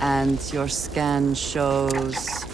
And your scan shows...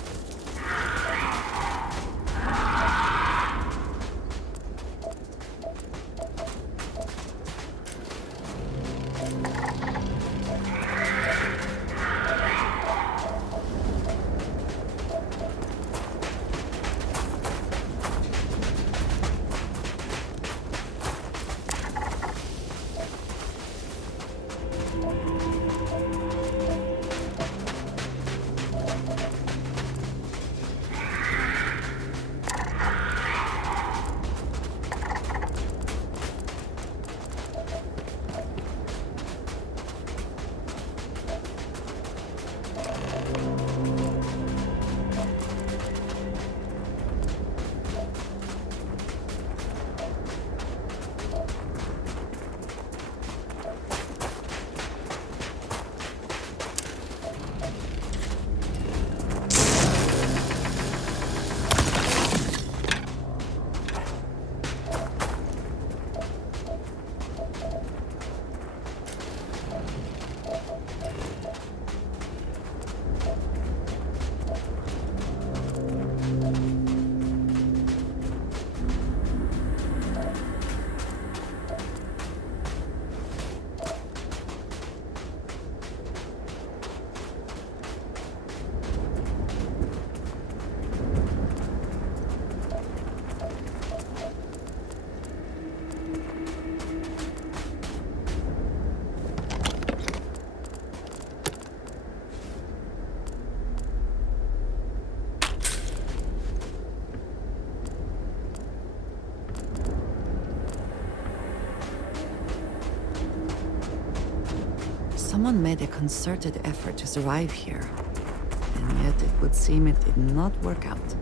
Someone made a concerted effort to survive here, and yet it would seem it did not work out.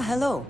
Ah, hello.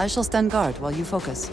I shall stand guard while you focus.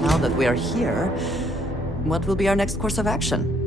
Now that we are here, what will be our next course of action?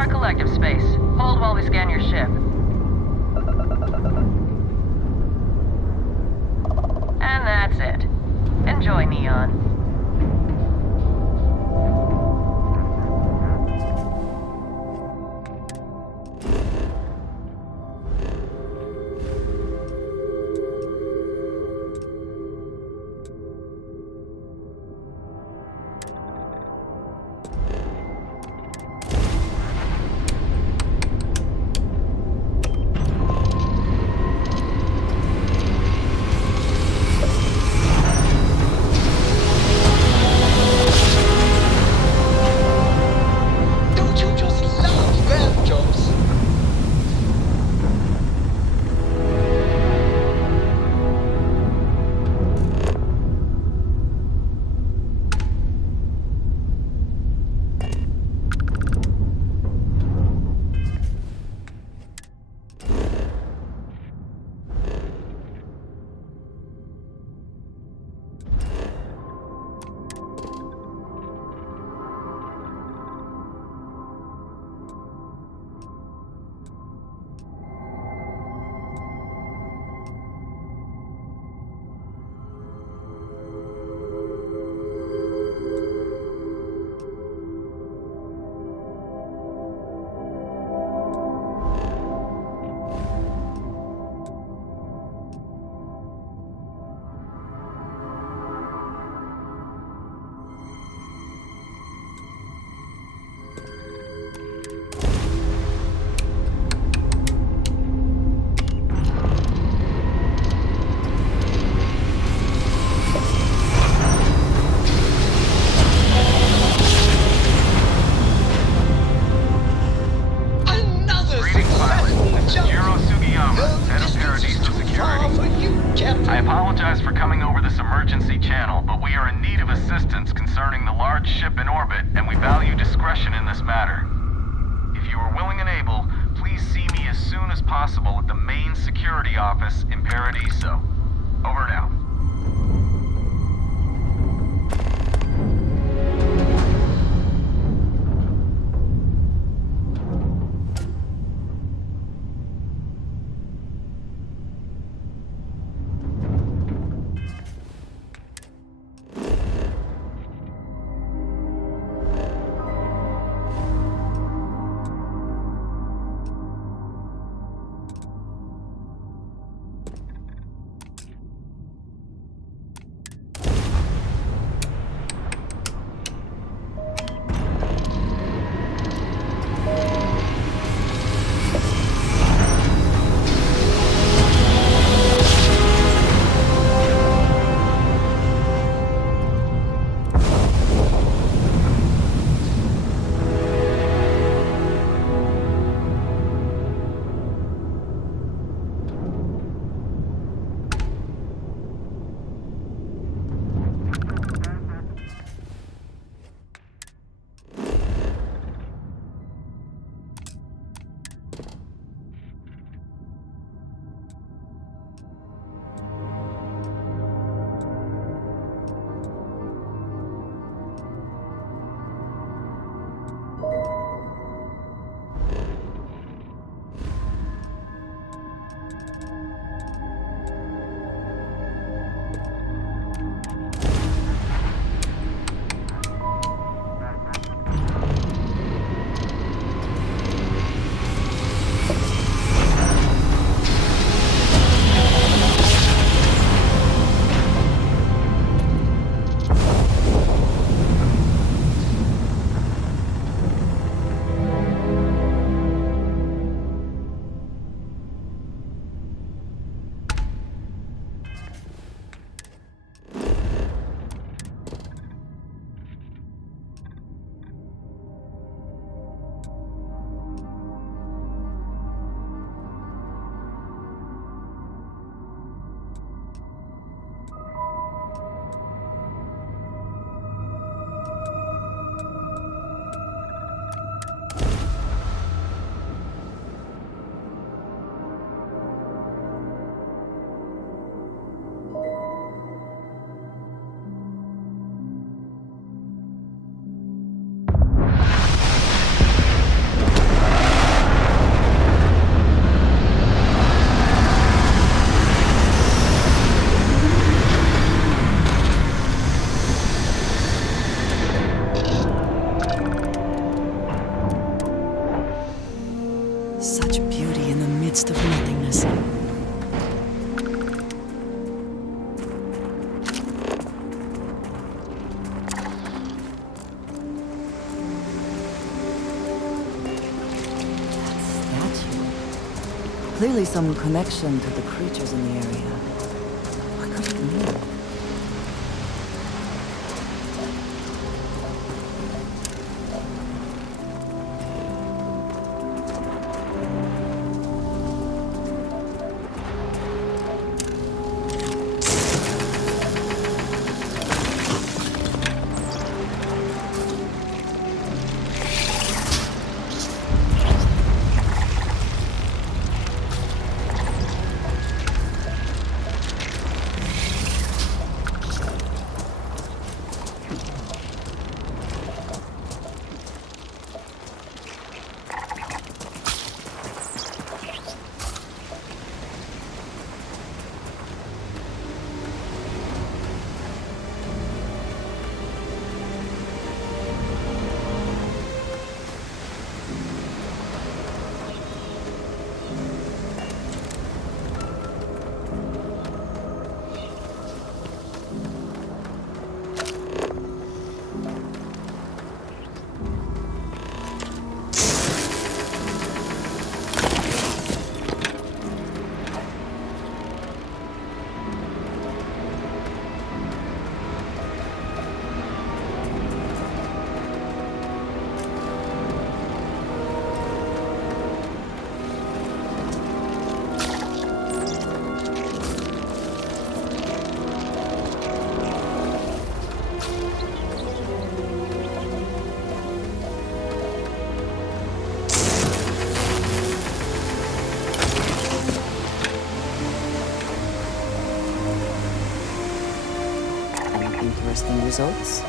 our collective space. Hold while we scan your ship. And that's it. Enjoy, Neon. I apologize for coming over this emergency channel, but we are in need of assistance concerning the large ship in orbit, and we value discretion in this matter. If you are willing and able, please see me as soon as possible at the main security office in Paradiso. Over and out. Clearly some connection to the creatures in the area. What could it mean? Interesting results.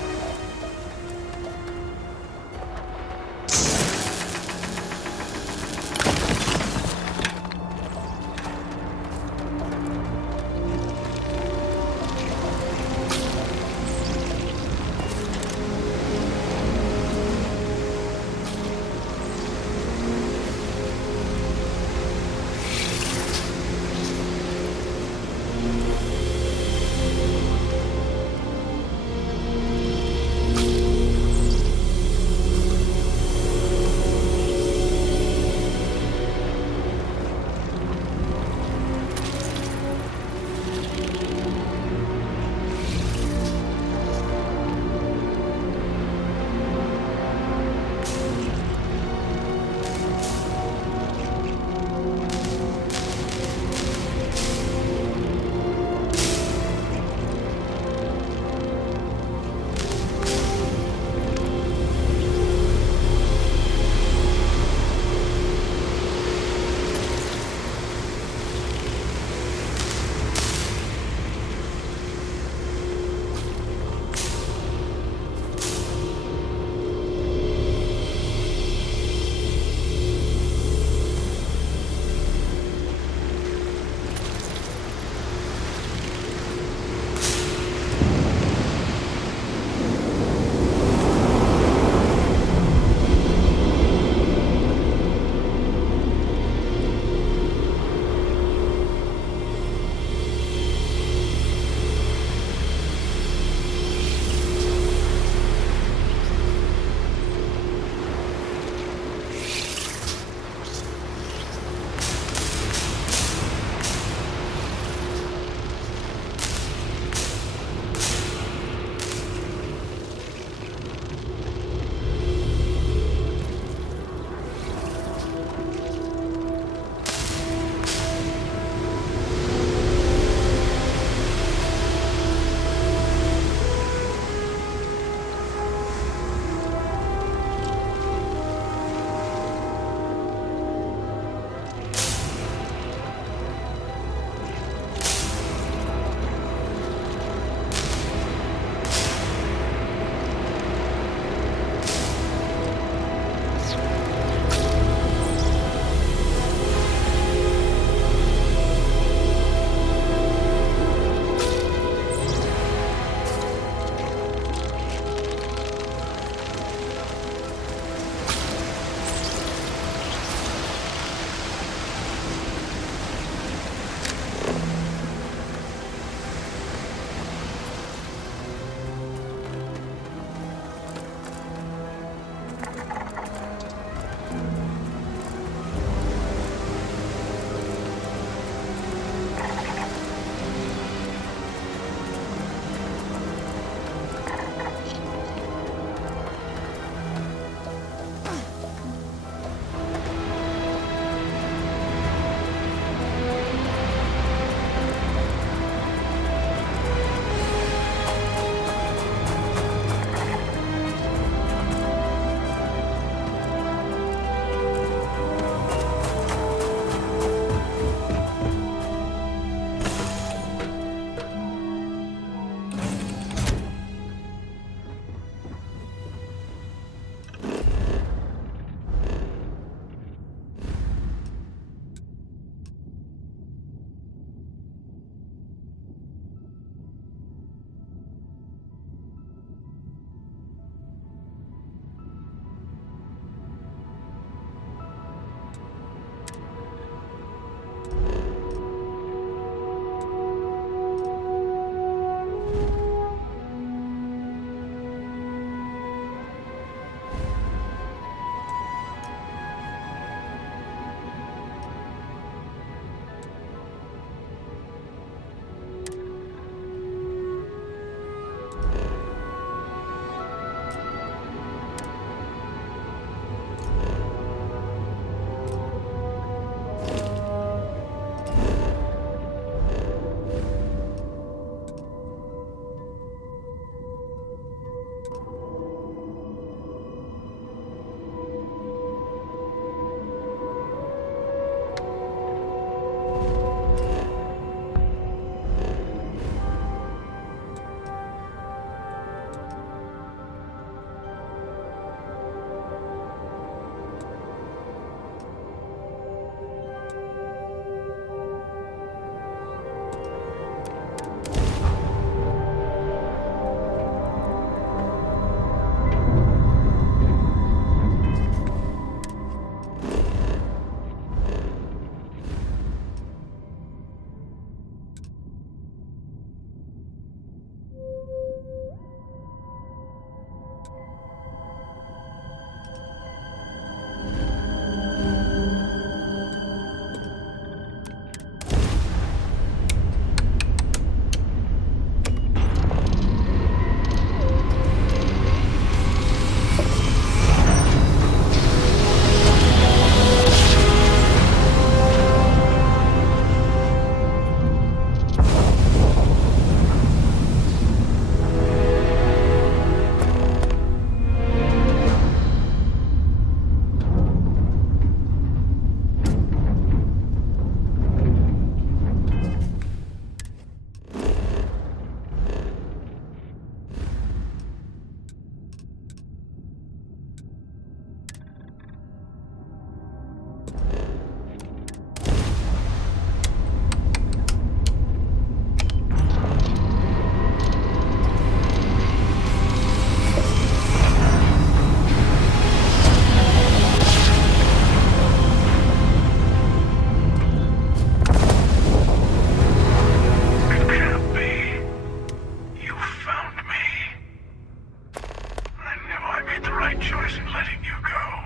right choice in letting you go.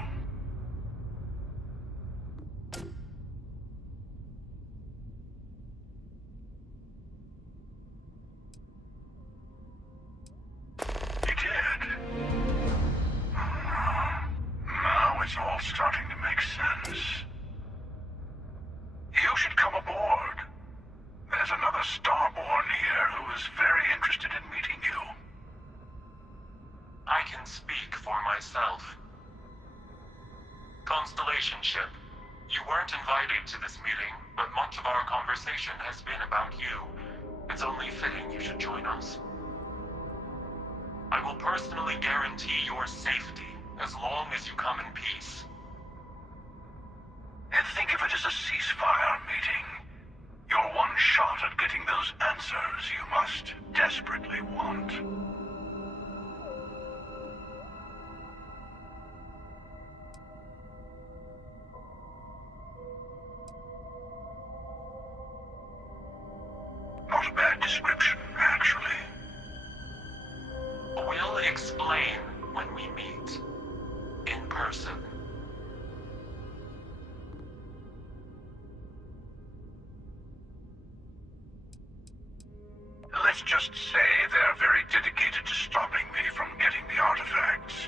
You did. Now it's all starting to make sense. You should come aboard. There's another Starborn here who is very interested in meeting you. I can speak for myself. Constellation ship, you weren't invited to this meeting, but much of our conversation has been about you. It's only fitting you should join us. I will personally guarantee your safety as long as you come in peace. And think of it as a ceasefire meeting. Your one shot at getting those answers you must desperately want. Not a bad description, actually. We'll explain when we meet. In person. Let's just say they're very dedicated to stopping me from getting the artifacts.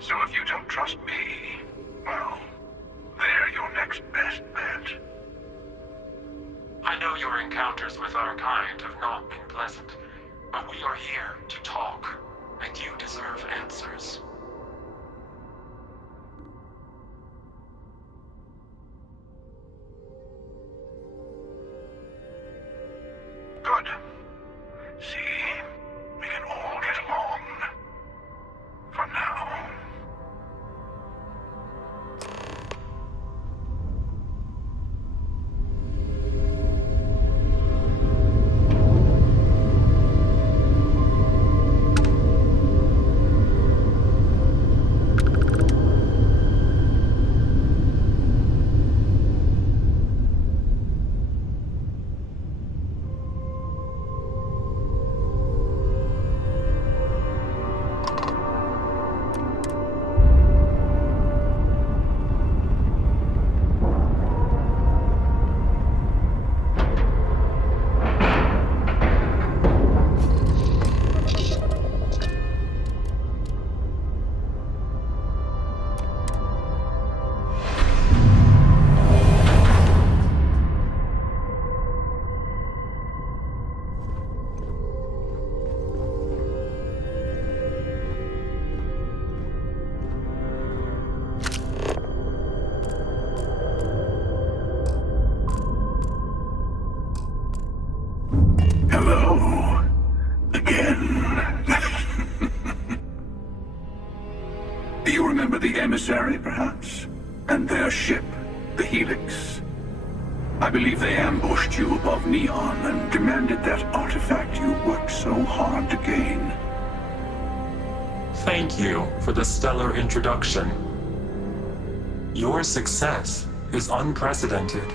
So if you don't trust me, well, they're your next best bet. I know your encounters with our kind have not been pleasant, but we are here to talk, and you deserve answers. Good. See? We can all get along. For now. Hello. Again. Do you remember the emissary, perhaps? And their ship, the Helix? I believe they ambushed you above Neon and demanded that artifact you worked so hard to gain. Thank you for the stellar introduction. Your success is unprecedented.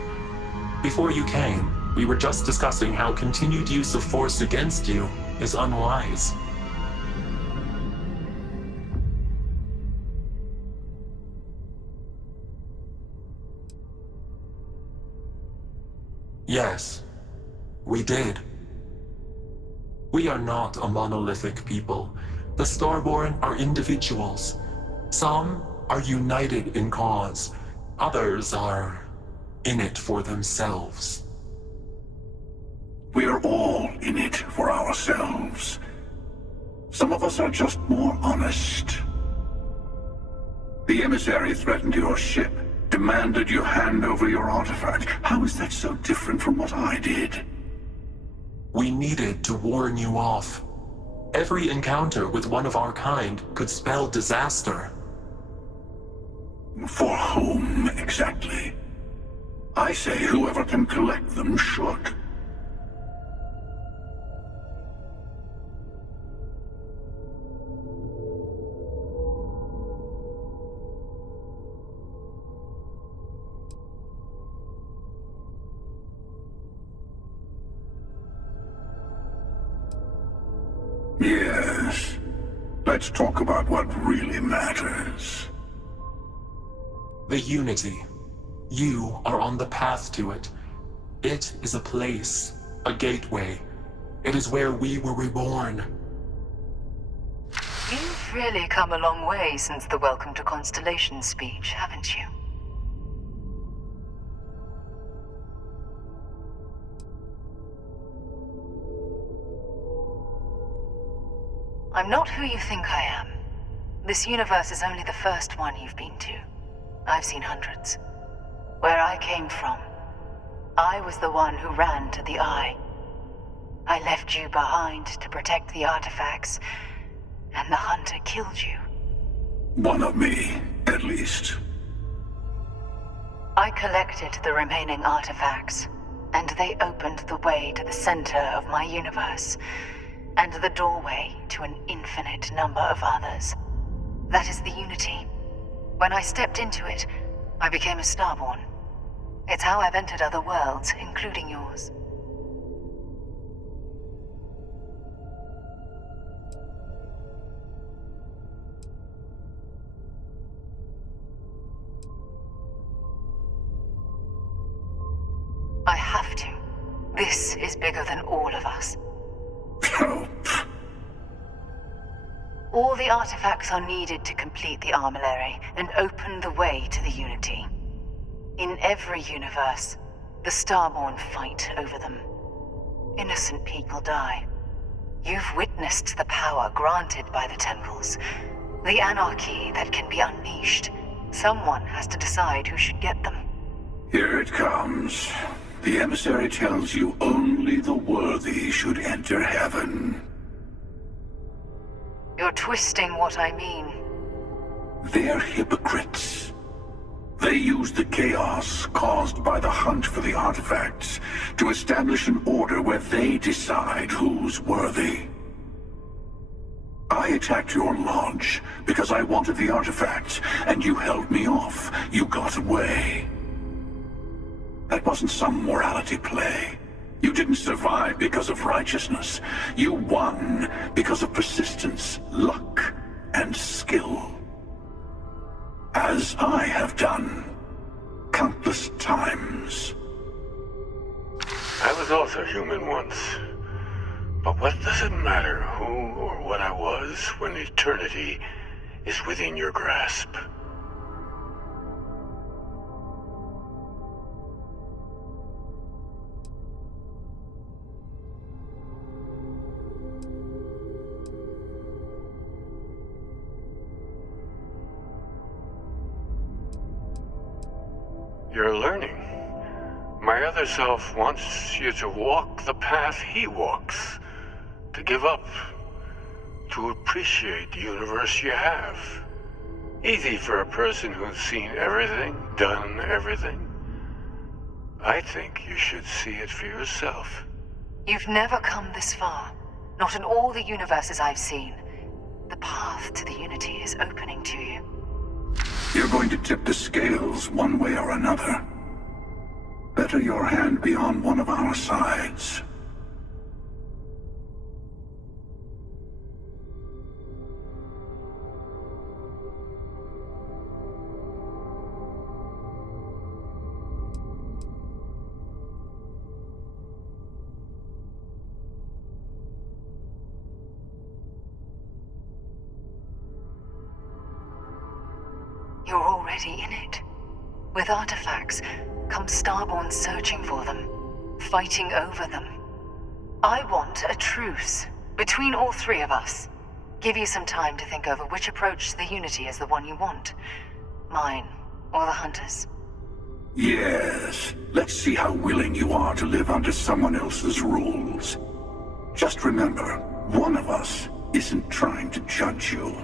Before you came, we were just discussing how continued use of force against you is unwise. Yes, we did. We are not a monolithic people. The Starborn are individuals. Some are united in cause. Others are in it for themselves. We are all in it for ourselves. Some of us are just more honest. The emissary threatened your ship, demanded you hand over your artifact. How is that so different from what I did? We needed to warn you off. Every encounter with one of our kind could spell disaster. For whom, exactly? I say whoever can collect them should. Yes. Let's talk about what really matters. The Unity. You are on the path to it. It is a place, a gateway. It is where we were reborn. You've really come a long way since the Welcome to Constellation speech, haven't you? I'm not who you think I am. This universe is only the first one you've been to. I've seen hundreds. Where I came from, I was the one who ran to the Eye. I left you behind to protect the artifacts, and the Hunter killed you. One of me, at least. I collected the remaining artifacts, and they opened the way to the center of my universe, and the doorway to an infinite number of others. That is the Unity. When I stepped into it, I became a Starborn. It's how I've entered other worlds, including yours. I have to. This is bigger than all of us. All the artifacts are needed to complete the armillary and open the way to the Unity. In every universe, the Starborn fight over them. Innocent people die. You've witnessed the power granted by the temples, the anarchy that can be unleashed. Someone has to decide who should get them. Here it comes. The emissary tells you only the worthy should enter heaven. You're twisting what I mean. They're hypocrites. They use the chaos caused by the hunt for the artifacts to establish an order where they decide who's worthy. I attacked your lodge because I wanted the artifacts, and you held me off. You got away. That wasn't some morality play. You didn't survive because of righteousness. You won because of persistence, luck, and skill. As I have done, countless times. I was also human once. But what does it matter who or what I was when eternity is within your grasp? You're learning. My other self wants you to walk the path he walks. To give up. To appreciate the universe you have. Easy for a person who's seen everything, done everything. I think you should see it for yourself. You've never come this far. Not in all the universes I've seen. The path to the Unity is opening to you. You're going to tip the scales one way or another. Better your hand be on one of our sides. You're already in it. With artifacts, come Starborn searching for them, fighting over them. I want a truce between all three of us. Give you some time to think over which approach to the Unity is the one you want. Mine, or the Hunter's. Yes, let's see how willing you are to live under someone else's rules. Just remember, one of us isn't trying to judge you.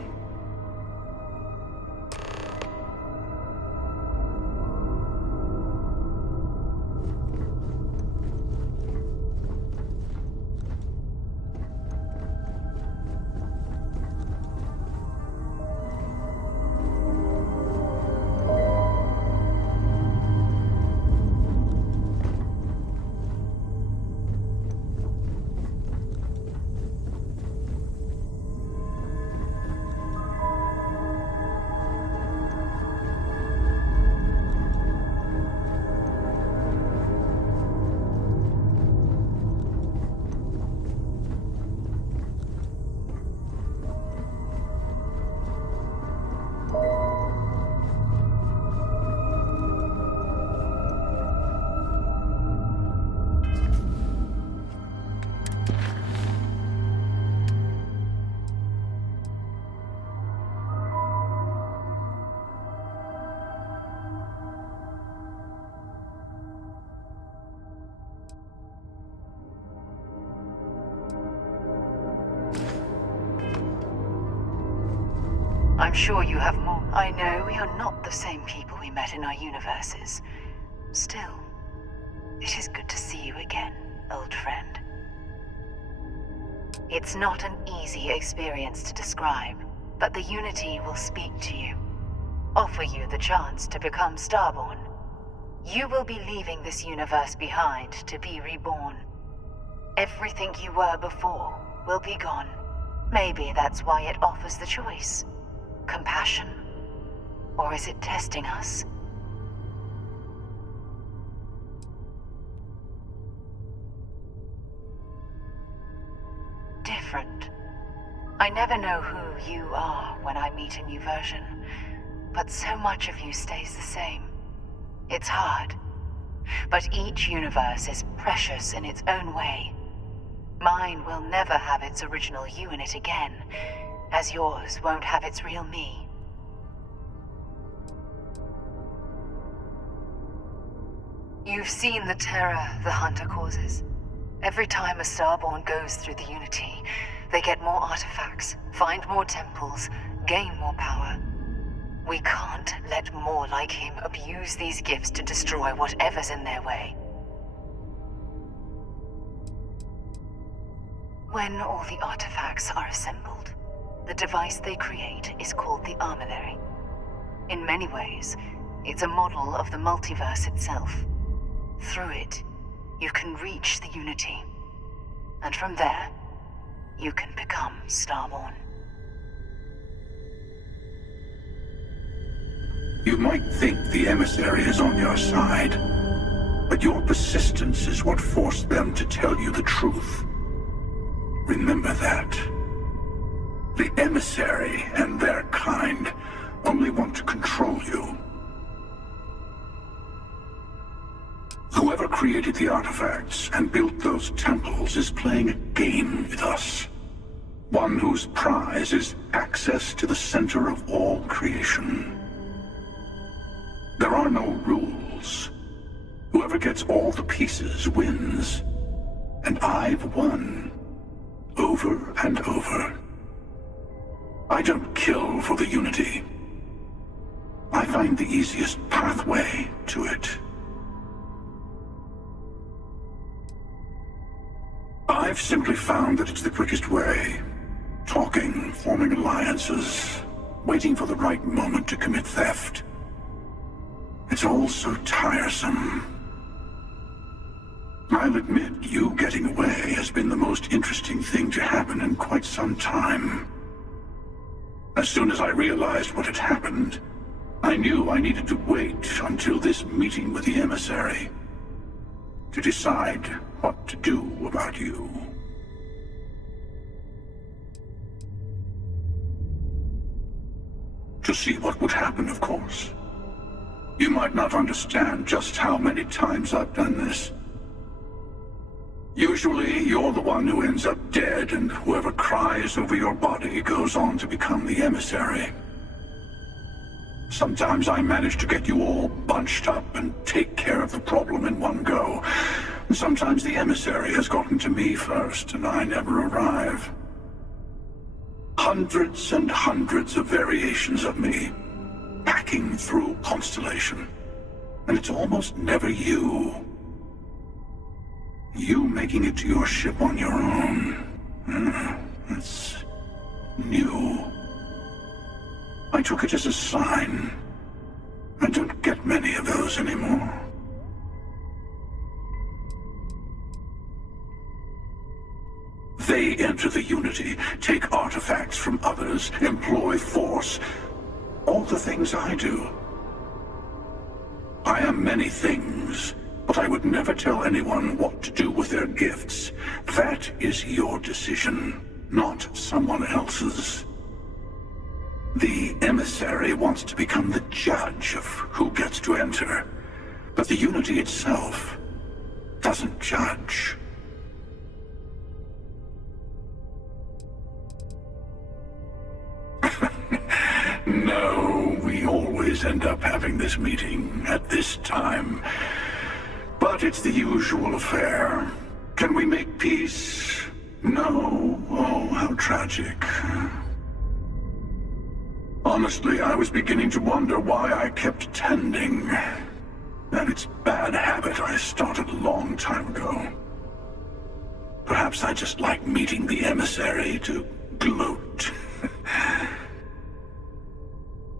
I'm sure you have more. I know we are not the same people we met in our universes. Still, it is good to see you again, old friend. It's not an easy experience to describe, but the Unity will speak to you, offer you the chance to become Starborn. You will be leaving this universe behind to be reborn. Everything you were before will be gone. Maybe that's why it offers the choice. Compassion? Or is it testing us? Different. I never know who you are when I meet a new version, but so much of you stays the same. It's hard. But each universe is precious in its own way. Mine will never have its original you in it again, as yours won't have its real me. You've seen the terror the Hunter causes. Every time a Starborn goes through the Unity, they get more artifacts, find more temples, gain more power. We can't let more like him abuse these gifts to destroy whatever's in their way. When all the artifacts are assembled, the device they create is called the Armillary. In many ways, it's a model of the multiverse itself. Through it, you can reach the Unity. And from there, you can become Starborn. You might think the emissary is on your side, but your persistence is what forced them to tell you the truth. Remember that. The emissary and their kind only want to control you. Whoever created the artifacts and built those temples is playing a game with us. One whose prize is access to the center of all creation. There are no rules. Whoever gets all the pieces wins. And I've won. Over and over. I don't kill for the Unity. I find the easiest pathway to it. I've simply found that it's the quickest way. Talking, forming alliances, waiting for the right moment to commit theft. It's all so tiresome. I'll admit, you getting away has been the most interesting thing to happen in quite some time. As soon as I realized what had happened, I knew I needed to wait until this meeting with the emissary to decide what to do about you. To see what would happen, of course. You might not understand just how many times I've done this. Usually, you're the one who ends up dead, and whoever cries over your body goes on to become the emissary. Sometimes I manage to get you all bunched up and take care of the problem in one go. Sometimes the emissary has gotten to me first, and I never arrive. Hundreds and hundreds of variations of me, packing through Constellation. And it's almost never you. You making it to your ship on your own. That's new. I took it as a sign. I don't get many of those anymore. They enter the Unity, take artifacts from others, employ force. All the things I do. I am many things, but I would never tell anyone what to do with their gifts. That is your decision, not someone else's. The emissary wants to become the judge of who gets to enter, but the Unity itself doesn't judge. No, we always end up having this meeting at this time. But it's the usual affair. Can we make peace? No. Oh, how tragic. Honestly, I was beginning to wonder why I kept tending. And it's bad habit I started a long time ago. Perhaps I just like meeting the emissary to gloat.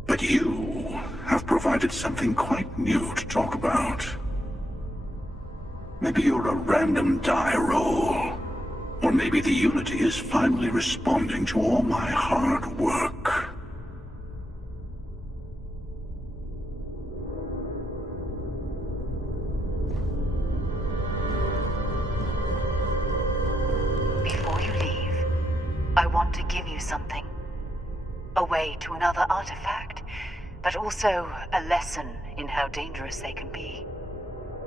But you have provided something quite new to talk about. Maybe you're a random die roll. Or maybe the Unity is finally responding to all my hard work. Before you leave, I want to give you something. A way to another artifact, but also a lesson in how dangerous they can be.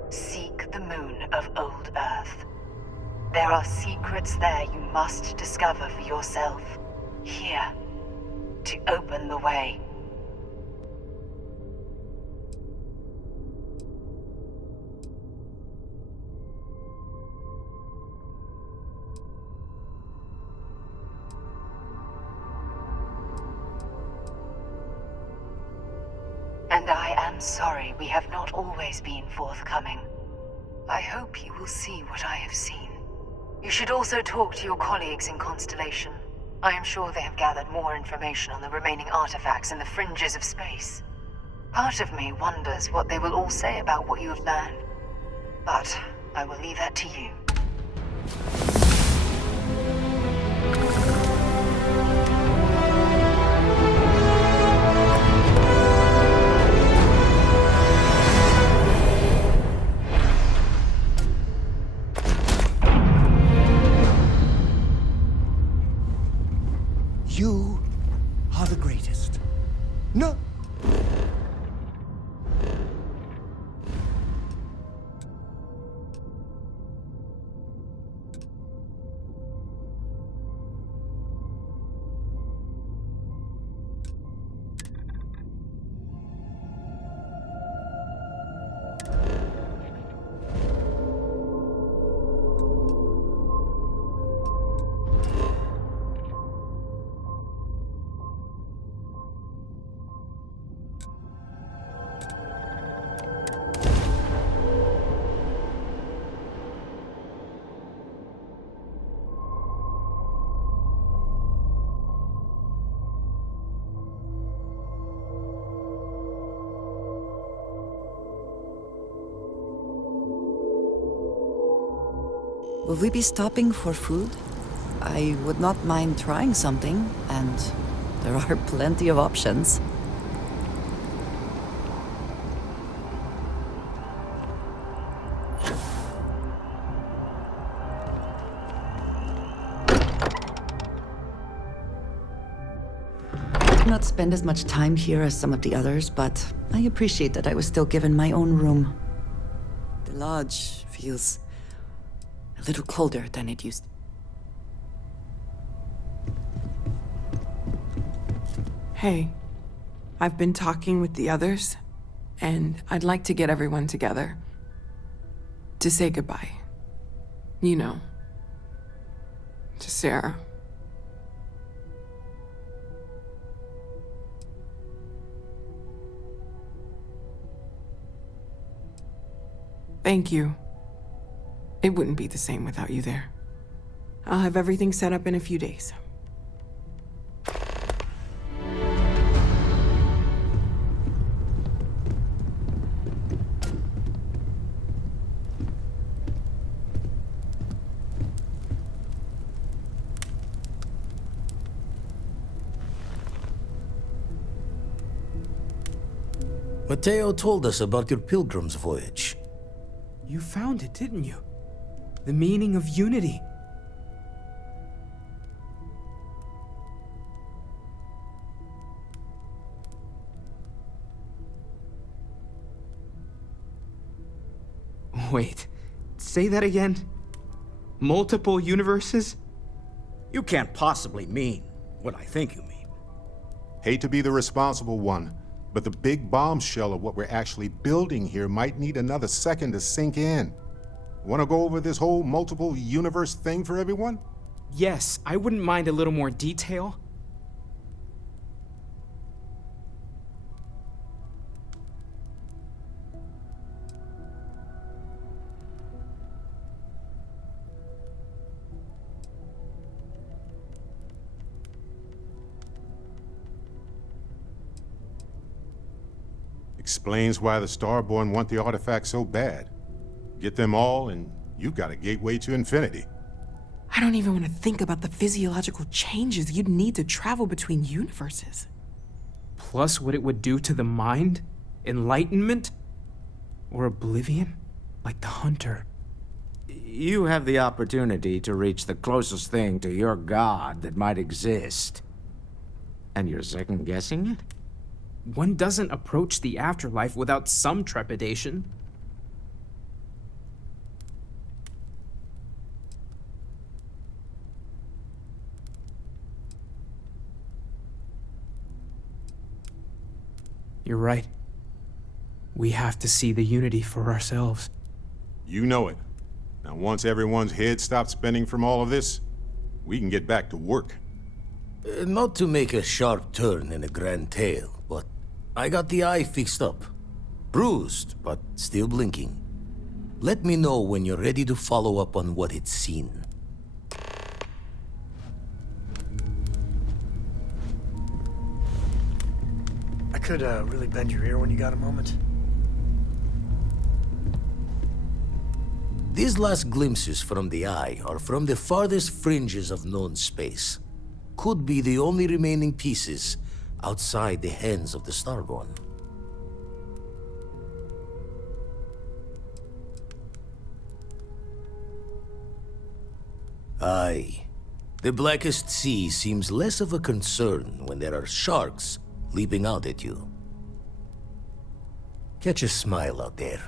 Seek the moon of Old Earth. There are secrets there you must discover for yourself. Here, to open the way. And I am sorry we have not always been forthcoming. I hope you will see what I have seen. You should also talk to your colleagues in Constellation. I am sure they have gathered more information on the remaining artifacts in the fringes of space. Part of me wonders what they will all say about what you have learned. But I will leave that to you. You are the greatest. No. Will we be stopping for food? I would not mind trying something, and there are plenty of options. I did not spend as much time here as some of the others, but I appreciate that I was still given my own room. The lodge feels a little colder than it used. Hey, I've been talking with the others, and I'd like to get everyone together. To say goodbye. You know. To Sarah. Thank you. It wouldn't be the same without you there. I'll have everything set up in a few days. Mateo told us about your pilgrim's voyage. You found it, didn't you? The meaning of unity. Wait, say that again? Multiple universes? You can't possibly mean what I think you mean. Hate to be the responsible one, but the big bombshell of what we're actually building here might need another second to sink in. Want to go over this whole multiple universe thing for everyone? Yes, I wouldn't mind a little more detail. Explains why the Starborn want the artifact so bad. Get them all, and you've got a gateway to infinity. I don't even want to think about the physiological changes you'd need to travel between universes. Plus what it would do to the mind? Enlightenment? Or oblivion? Like the Hunter. You have the opportunity to reach the closest thing to your god that might exist. And you're second-guessing it? One doesn't approach the afterlife without some trepidation. You're right. We have to see the Unity for ourselves. You know it. Now, once everyone's head stops spinning from all of this, we can get back to work. Not to make a sharp turn in a grand tale, but I got the eye fixed up. Bruised, but still blinking. Let me know when you're ready to follow up on what it's seen. I could really bend your ear when you got a moment. These last glimpses from the eye are from the farthest fringes of known space. Could be the only remaining pieces outside the hands of the Starborn. Aye. The blackest sea seems less of a concern when there are sharks leaping out at you. Catch a smile out there.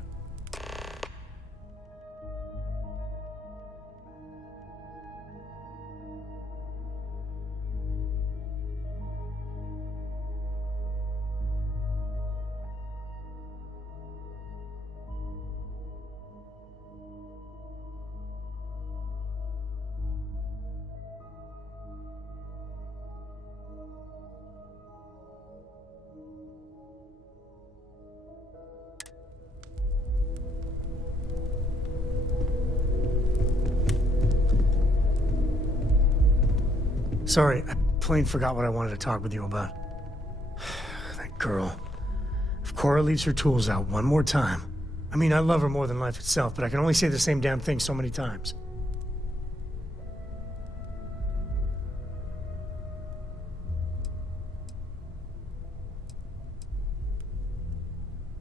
Sorry, I plain forgot what I wanted to talk with you about. That girl. If Cora leaves her tools out one more time... I mean, I love her more than life itself, but I can only say the same damn thing so many times.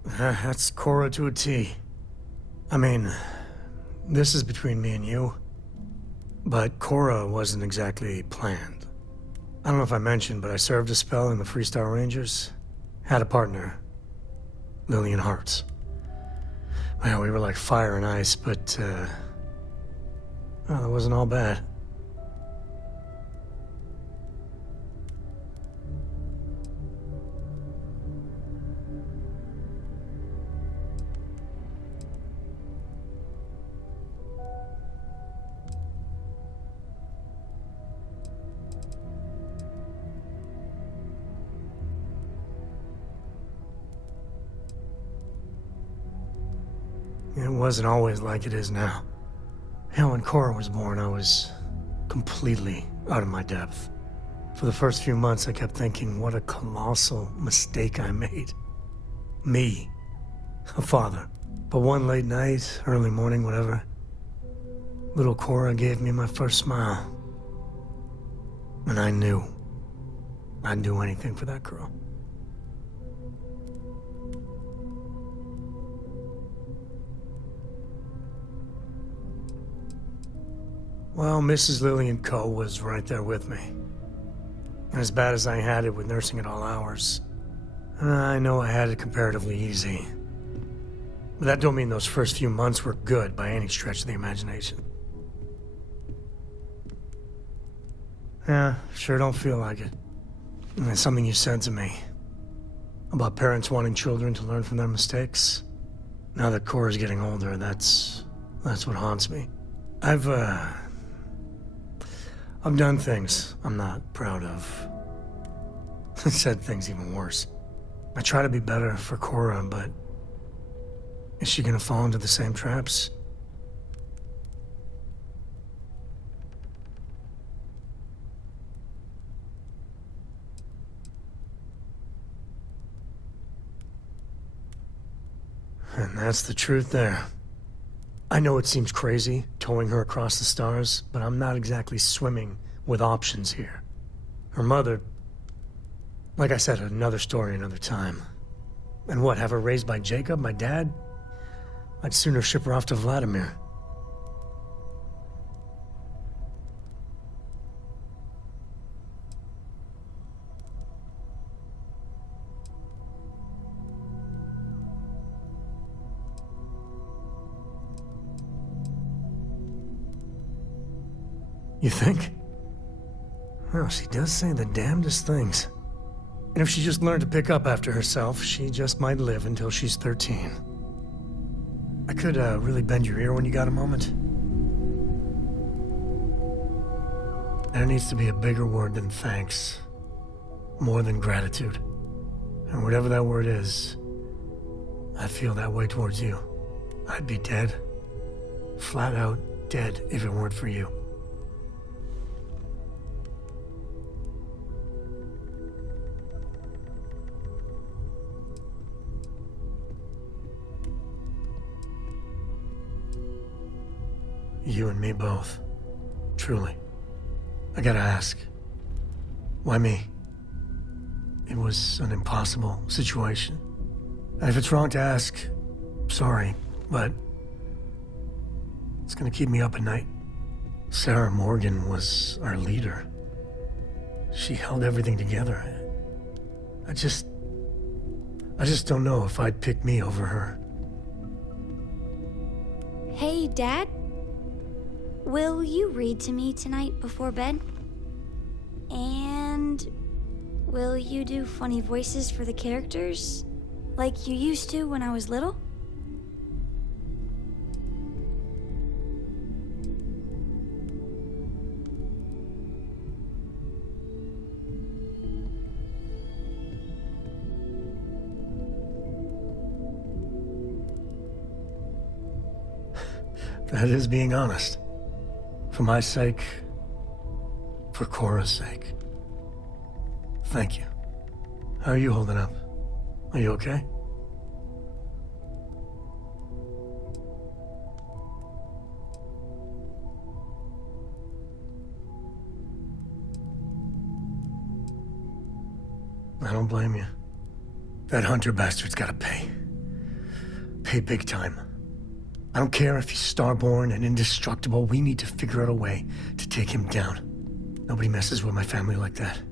That's Cora to a T. I mean, this is between me and you, but Cora wasn't exactly planned. I don't know if I mentioned, but I served a spell in the Freestar Rangers. Had a partner, Lillian Hartz. Well, we were like fire and ice, but, well, it wasn't all bad. It wasn't always like it is now. Hell, when Cora was born, I was completely out of my depth. For the first few months, I kept thinking, what a colossal mistake I made. Me, a father. But one late night, early morning, whatever, little Cora gave me my first smile. And I knew I'd do anything for that girl. Well, Mrs. Lillian Coe was right there with me. And as bad as I had it with nursing at all hours, I know I had it comparatively easy. But that don't mean those first few months were good by any stretch of the imagination. Yeah, sure don't feel like it. And it's something you said to me about parents wanting children to learn from their mistakes. Now that Cora's getting older, that's what haunts me. I've done things I'm not proud of. I said things even worse. I try to be better for Cora, but is she gonna fall into the same traps? And that's the truth there. I know it seems crazy, towing her across the stars, but I'm not exactly swimming with options here. Her mother... Like I said, another story, another time. And what, have her raised by Jacob, my dad? I'd sooner ship her off to Vladimir. You think? Well, she does say the damnedest things. And if she just learned to pick up after herself, she just might live until she's 13. I could really bend your ear when you got a moment. There needs to be a bigger word than thanks. More than gratitude. And whatever that word is, I feel that way towards you. I'd be dead. Flat out dead if it weren't for you. You and me both. Truly. I gotta ask. Why me? It was an impossible situation. And if it's wrong to ask, sorry, but it's gonna keep me up at night. Sarah Morgan was our leader. She held everything together. I just don't know if I'd pick me over her. Hey, Dad? Will you read to me tonight before bed? And will you do funny voices for the characters? Like you used to when I was little? That is being honest. For my sake, for Cora's sake. Thank you. How are you holding up? Are you okay? I don't blame you. That Hunter bastard's gotta pay. Pay big time. I don't care if he's starborn and indestructible. We need to figure out a way to take him down. Nobody messes with my family like that.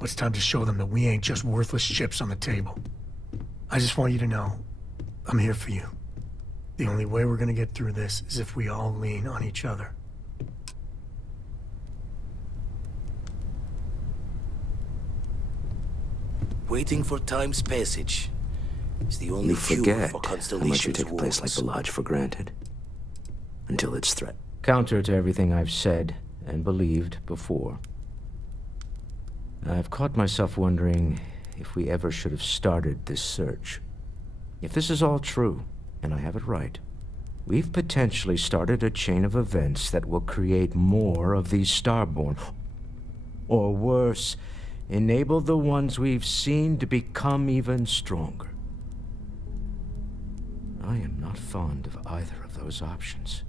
It's time to show them that we ain't just worthless chips on the table. I just want you to know, I'm here for you. The only way we're gonna get through this is if we all lean on each other. Waiting for time's passage is the only You fuel forget for how Constellation's much you take a place like wars. the Lodge for granted. Until it's threat. Counter to everything I've said and believed before. I've caught myself wondering if we ever should have started this search. If this is all true, and I have it right, we've potentially started a chain of events that will create more of these Starborn. Or worse, enable the ones we've seen to become even stronger. I am not fond of either of those options.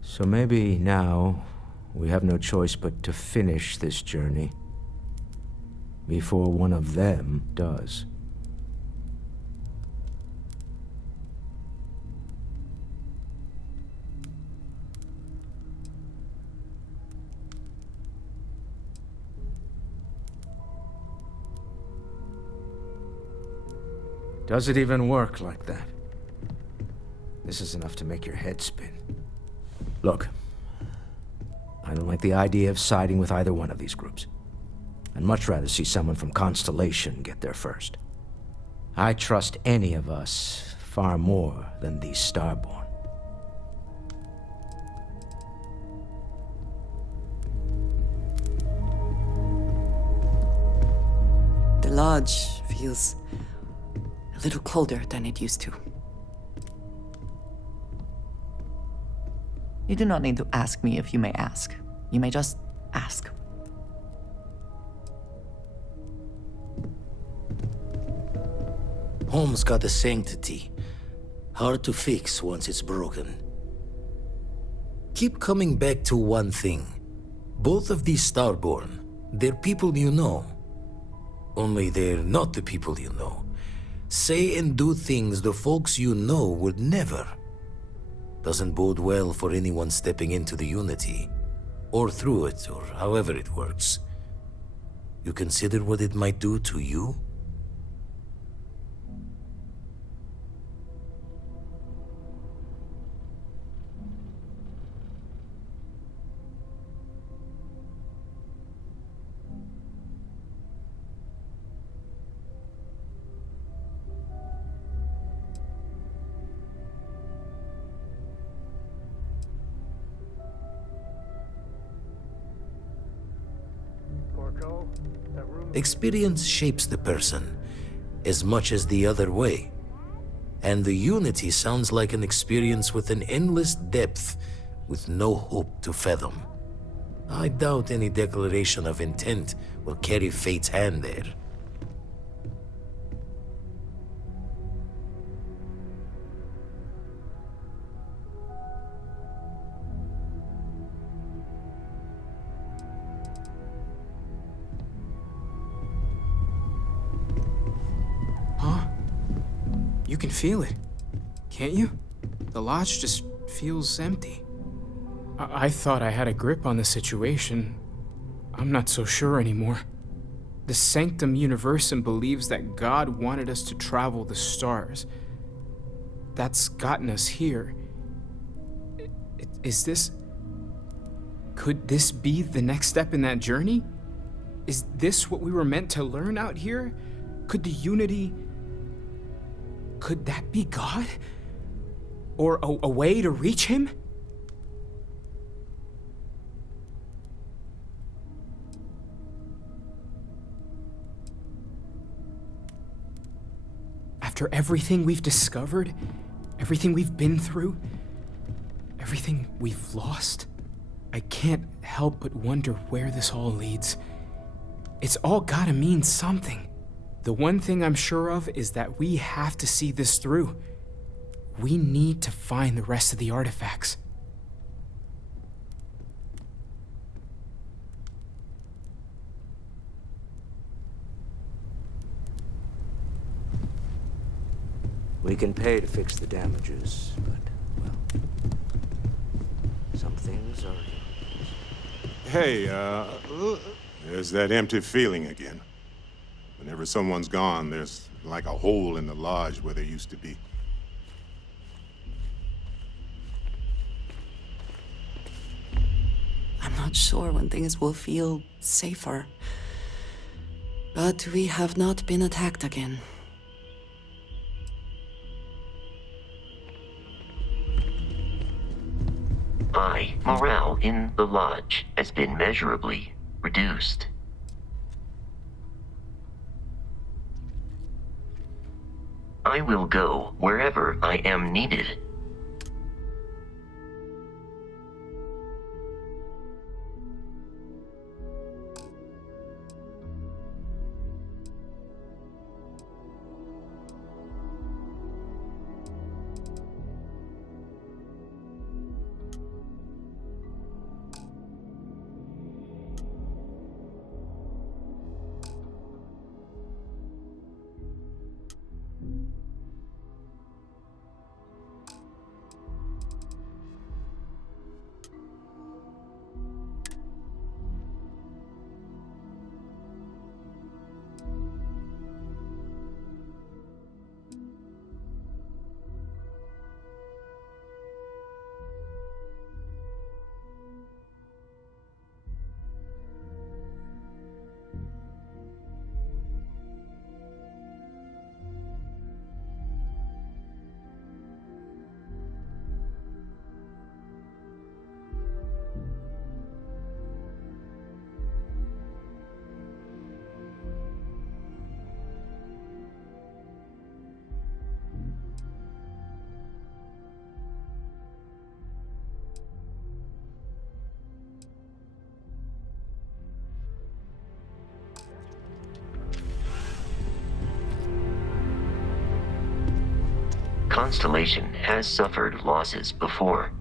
So maybe now we have no choice but to finish this journey before one of them does. Does it even work like that? This is enough to make your head spin. Look, I don't like the idea of siding with either one of these groups. I'd much rather see someone from Constellation get there first. I trust any of us far more than these Starborn. The Lodge feels a little colder than it used to. You do not need to ask me if you may ask. You may just ask. Home's got a sanctity. Hard to fix once it's broken. Keep coming back to one thing. Both of these Starborn, they're people you know. Only they're not the people you know. Say and do things the folks you know would never. Doesn't bode well for anyone stepping into the Unity. Or through it, or however it works. You consider what it might do to you? Experience shapes the person, as much as the other way. And the Unity sounds like an experience with an endless depth, with no hope to fathom. I doubt any declaration of intent will carry fate's hand there. You can feel it, can't you? The lodge just feels empty. I thought I had a grip on the situation. I'm not so sure anymore. The Sanctum Universum believes that God wanted us to travel the stars. That's gotten us here. Is this... Could this be the next step in that journey? Is this what we were meant to learn out here? Could the Unity... Could that be God? Or a way to reach him? After everything we've discovered, everything we've been through, everything we've lost, I can't help but wonder where this all leads. It's all gotta mean something. The one thing I'm sure of is that we have to see this through. We need to find the rest of the artifacts. We can pay to fix the damages, but, well, some things are... Hey, there's that empty feeling again. Whenever someone's gone, there's like a hole in the lodge where there used to be. I'm not sure when things will feel safer. But we have not been attacked again. Morale in the lodge has been measurably reduced. I will go wherever I am needed. Constellation has suffered losses before.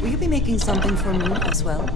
Will you be making something for me as well?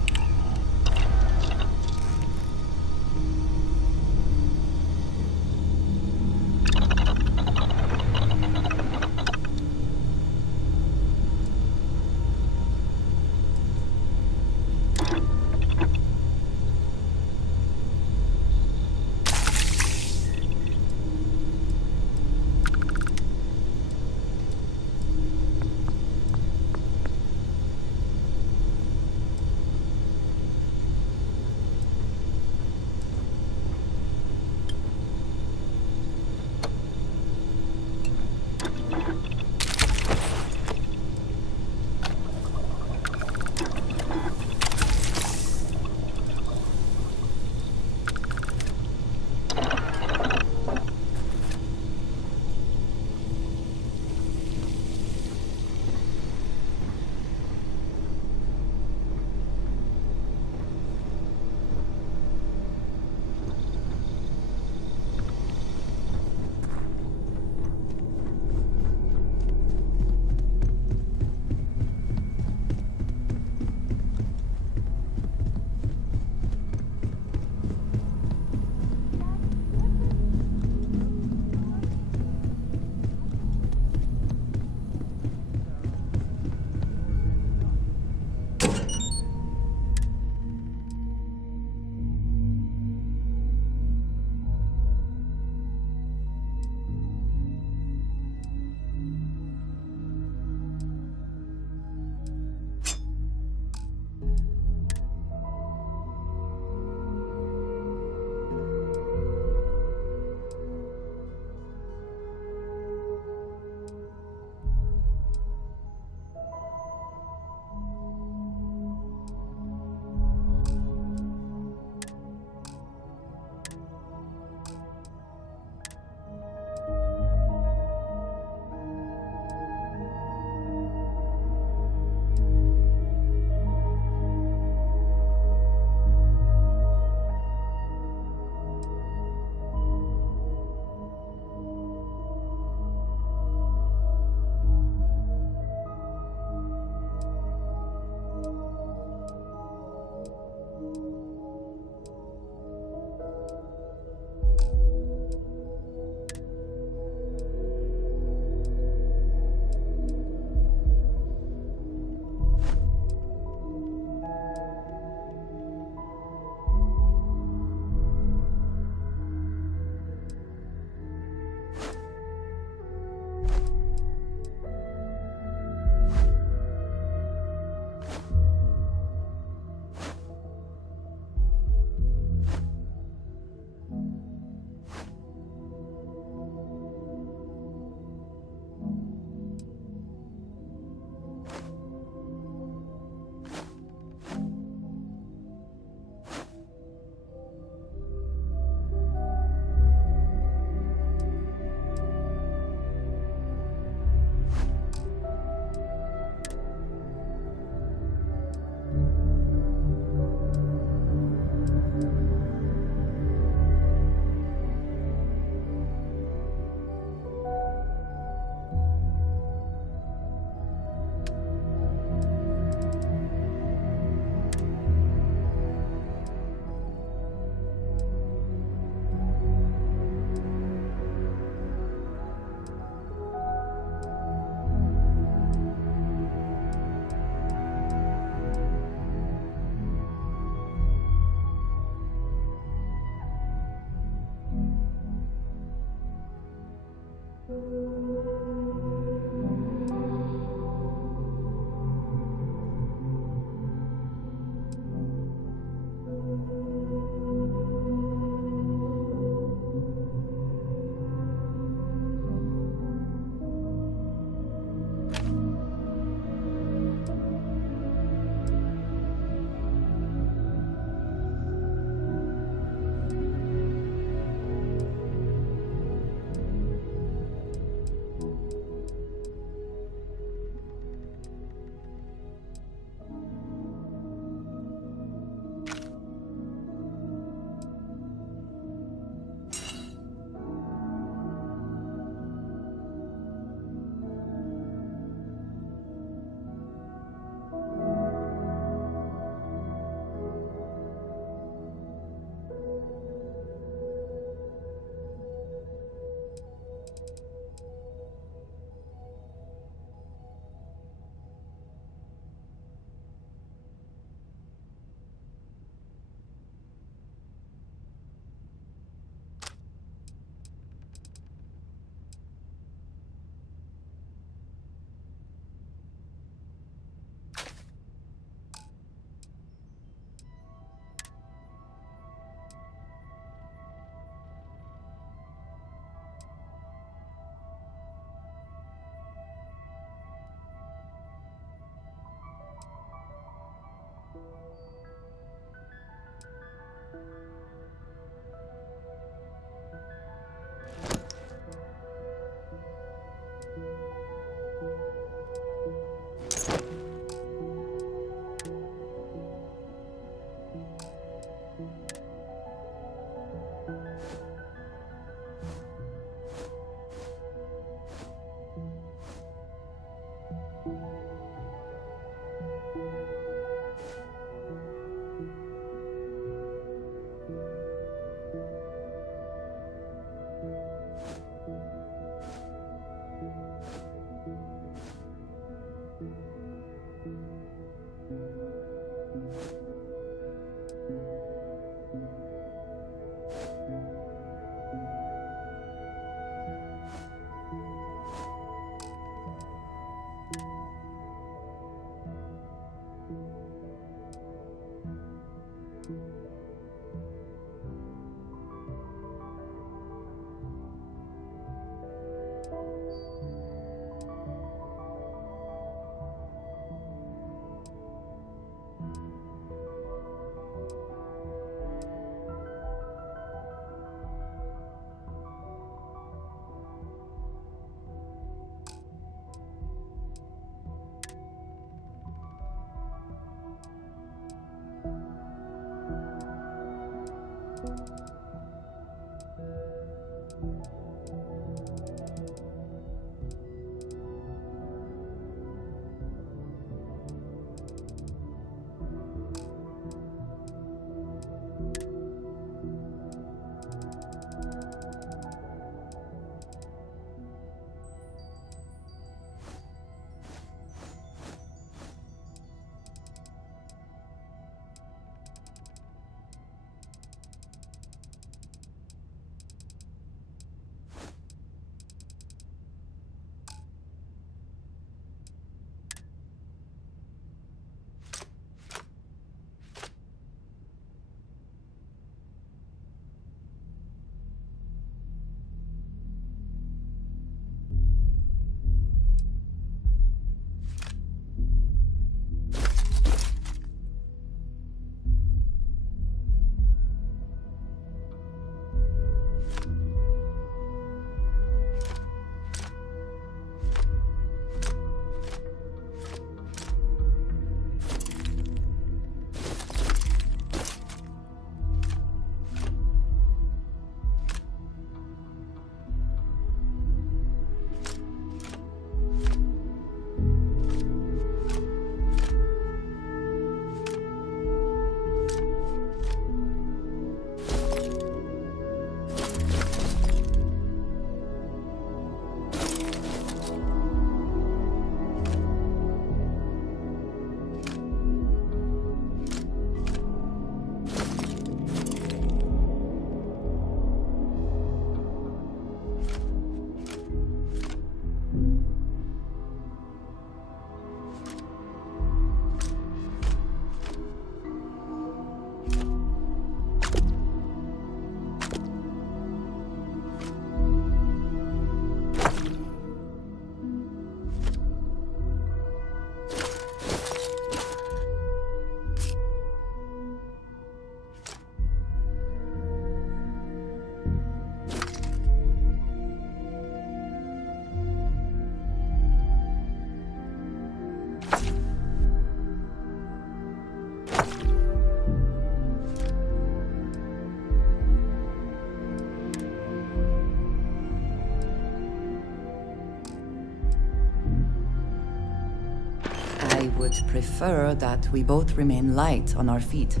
would prefer that we both remain light on our feet.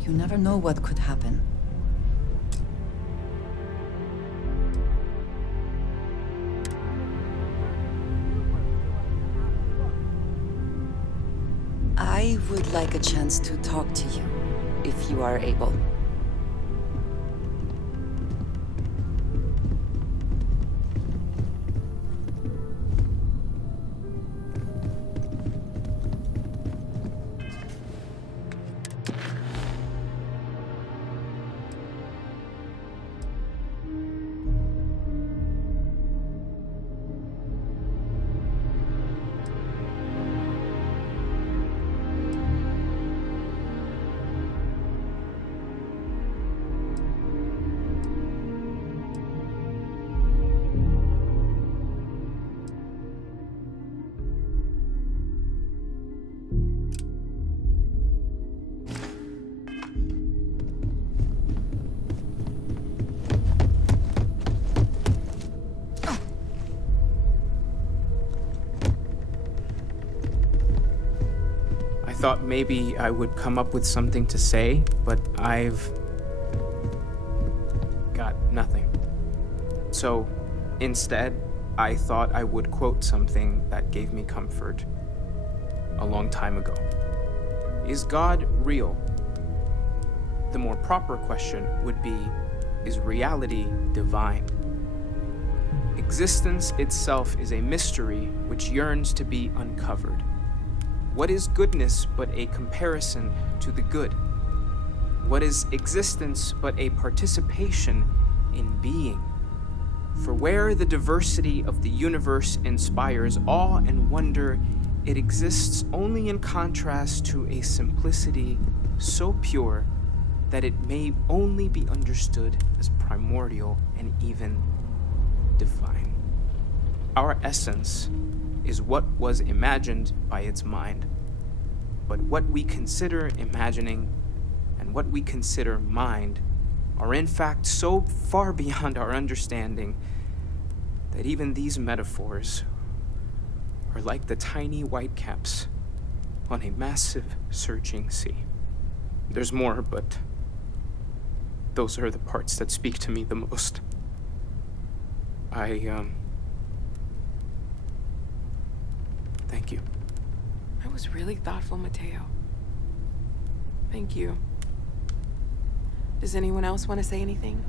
You never know what could happen. I would like a chance to talk to you, if you are able. I thought maybe I would come up with something to say, but I've got nothing. So instead, I thought I would quote something that gave me comfort a long time ago. Is God real? The more proper question would be, is reality divine? Existence itself is a mystery which yearns to be uncovered. What is goodness but a comparison to the good? What is existence but a participation in being? For where the diversity of the universe inspires awe and wonder, it exists only in contrast to a simplicity so pure that it may only be understood as primordial and even divine. Our essence is what was imagined by its mind. But what we consider imagining and what we consider mind are in fact so far beyond our understanding that even these metaphors are like the tiny whitecaps on a massive surging sea. There's more, but those are the parts that speak to me the most. Thank you. That was really thoughtful, Mateo. Thank you. Does anyone else want to say anything?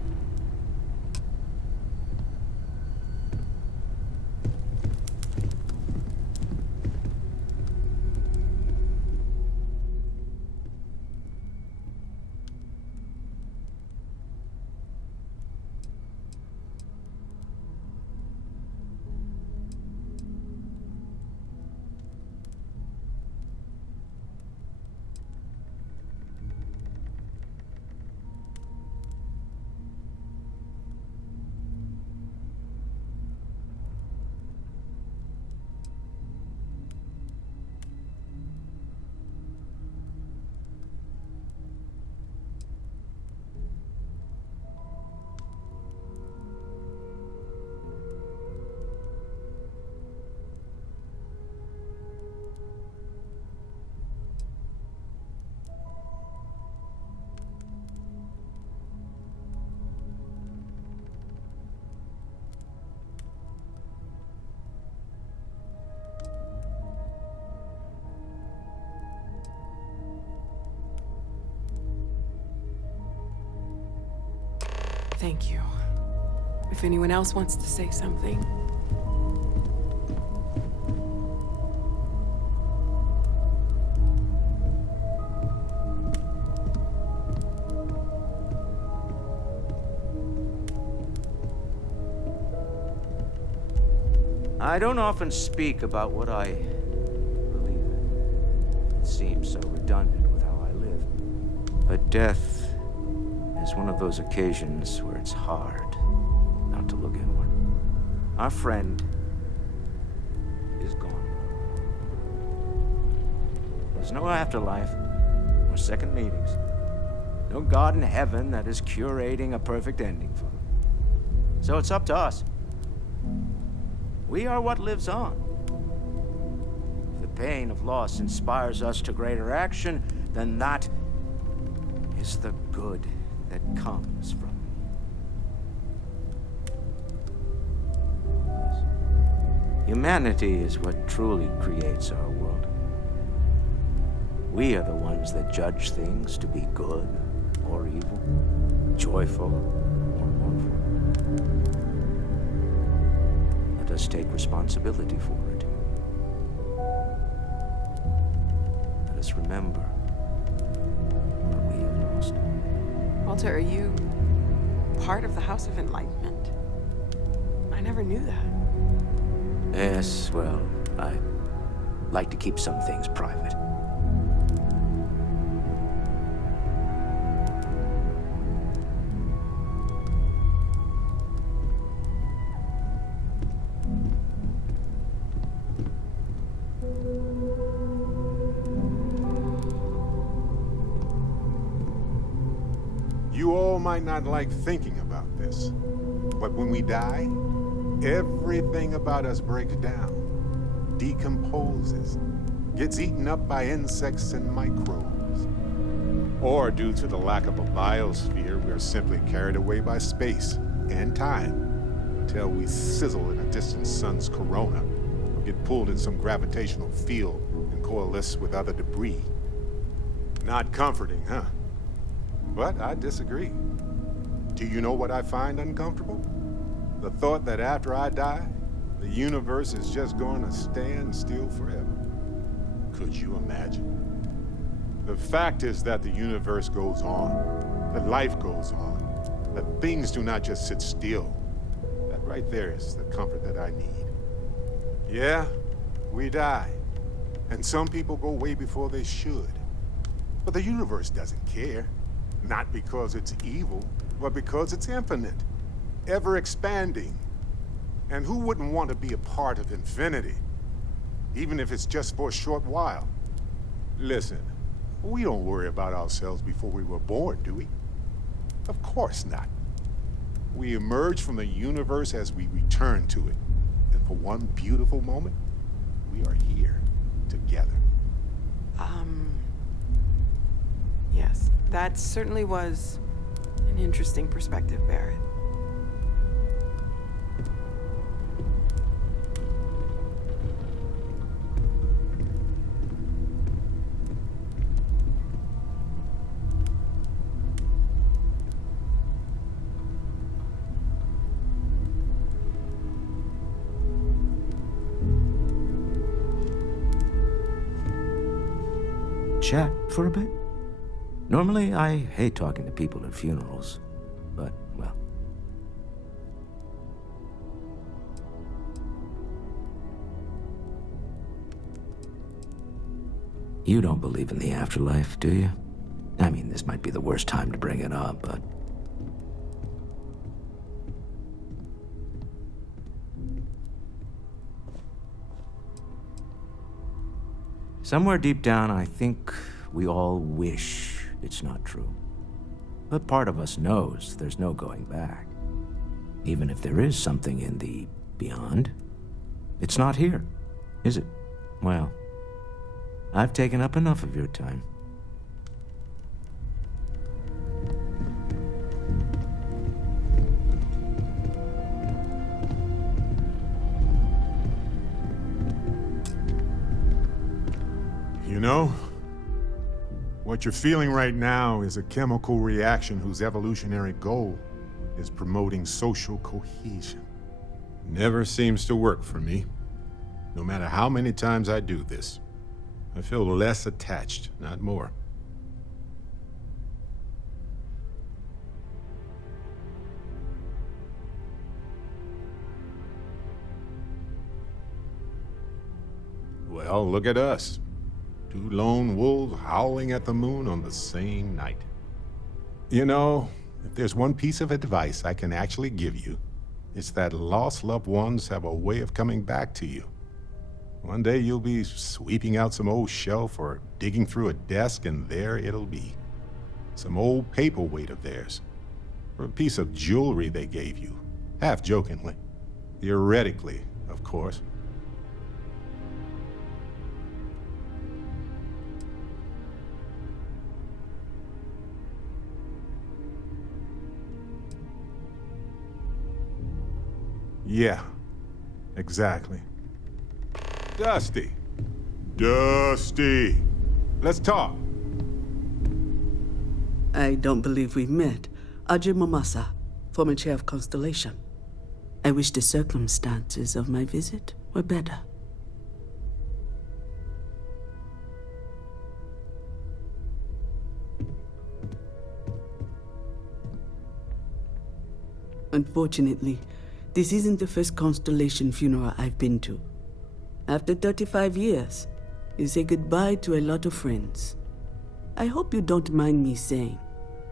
Thank you. If anyone else wants to say something. I don't often speak about what I believe in. It seems so redundant with how I live. But death is one of those occasions where it's hard not to look inward. Our friend is gone. There's no afterlife, or second meetings. No God in heaven that is curating a perfect ending for them. So it's up to us. We are what lives on. If the pain of loss inspires us to greater action, then that is the good that comes from it. Humanity is what truly creates our world. We are the ones that judge things to be good or evil, joyful or mournful. Let us take responsibility for it. Let us remember what we have lost. Walter, are you part of the House of Enlightenment? I never knew that. Yes, well, I like to keep some things private. You all might not like thinking about this, but when we die, everything about us breaks down, decomposes, gets eaten up by insects and microbes. Or due to the lack of a biosphere, we are simply carried away by space and time until we sizzle in a distant sun's corona or get pulled in some gravitational field and coalesce with other debris. Not comforting, huh? But I disagree. Do you know what I find uncomfortable? The thought that after I die, the universe is just going to stand still forever. Could you imagine? The fact is that the universe goes on, that life goes on, that things do not just sit still. That right there is the comfort that I need. Yeah, we die, and some people go way before they should. But the universe doesn't care. Not because it's evil, but because it's infinite, ever expanding. And who wouldn't want to be a part of infinity? Even if it's just for a short while. Listen, we don't worry about ourselves before we were born, do we? Of course not. We emerge from the universe as we return to it. And for one beautiful moment, we are here, together. Yes, that certainly was an interesting perspective, Barrett. Chat for a bit? Normally, I hate talking to people at funerals, but, well. You don't believe in the afterlife, do you? I mean, this might be the worst time to bring it up, but... Somewhere deep down, I think we all wish it's not true. But part of us knows there's no going back. Even if there is something in the beyond, it's not here, is it? Well, I've taken up enough of your time. You know, what you're feeling right now is a chemical reaction whose evolutionary goal is promoting social cohesion. Never seems to work for me. No matter how many times I do this, I feel less attached, not more. Well, look at us. Two lone wolves howling at the moon on the same night. You know, if there's one piece of advice I can actually give you, it's that lost loved ones have a way of coming back to you. One day you'll be sweeping out some old shelf or digging through a desk, and there it'll be. Some old paperweight of theirs, or a piece of jewelry they gave you, half jokingly. Theoretically, of course. Yeah, exactly. Dusty. Dusty. Let's talk. I don't believe we've met. Ajay Mamasa, former chair of Constellation. I wish the circumstances of my visit were better. Unfortunately, this isn't the first Constellation funeral I've been to. After 35 years, you say goodbye to a lot of friends. I hope you don't mind me saying,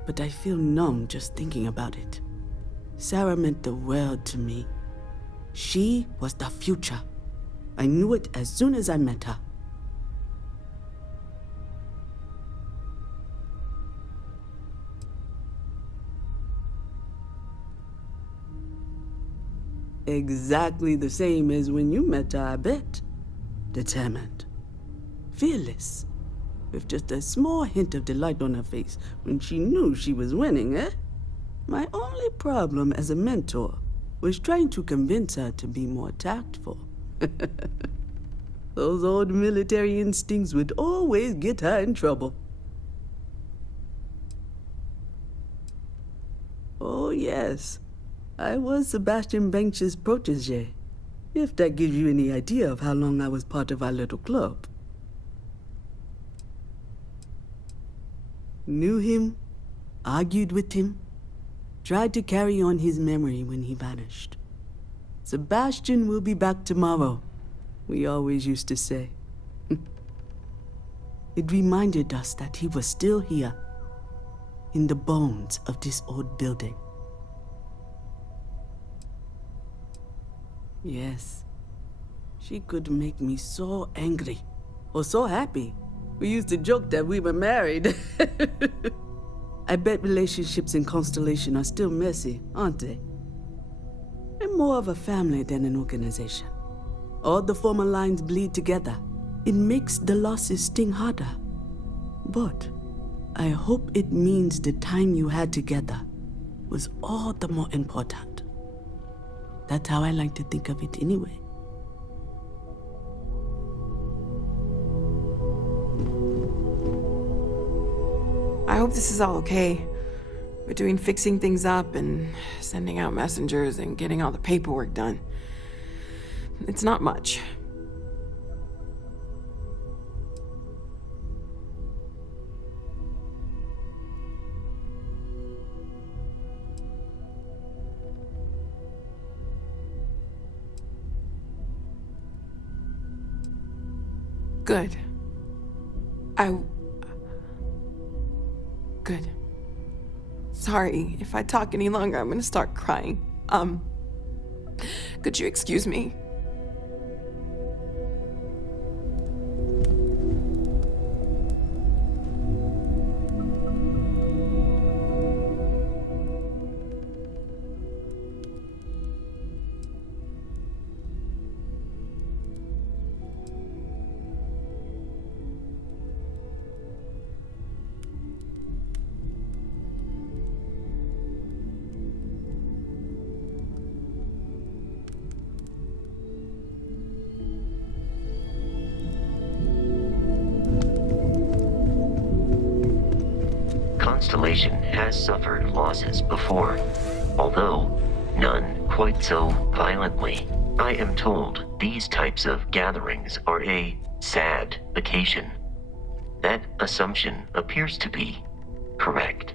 but I feel numb just thinking about it. Sarah meant the world to me. She was the future. I knew it as soon as I met her. Exactly the same as when you met her, I bet. Determined. Fearless. With just a small hint of delight on her face when she knew she was winning, eh? My only problem as a mentor was trying to convince her to be more tactful. Those old military instincts would always get her in trouble. Oh, yes. I was Sebastian Banks's protege, if that gives you any idea of how long I was part of our little club. Knew him, argued with him, tried to carry on his memory when he vanished. Sebastian will be back tomorrow, we always used to say. It reminded us that he was still here, in the bones of this old building. Yes, she could make me so angry, or so happy. We used to joke that we were married. I bet relationships in Constellation are still messy, aren't they? We're more of a family than an organization. All the former lines bleed together. It makes the losses sting harder. But I hope it means the time you had together was all the more important. That's how I like to think of it anyway. I hope this is all okay. Between fixing things up and sending out messengers and getting all the paperwork done. It's not much. Good. Good. Sorry, if I talk any longer, I'm gonna start crying. Could you excuse me? Constellation has suffered losses before, although none quite so violently. I am told these types of gatherings are a sad occasion. That assumption appears to be correct.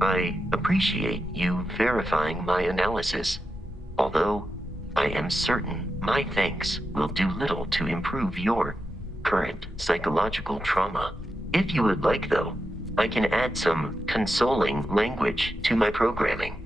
I appreciate you verifying my analysis, although I am certain my thanks will do little to improve your current psychological trauma. If you would like, though, I can add some consoling language to my programming.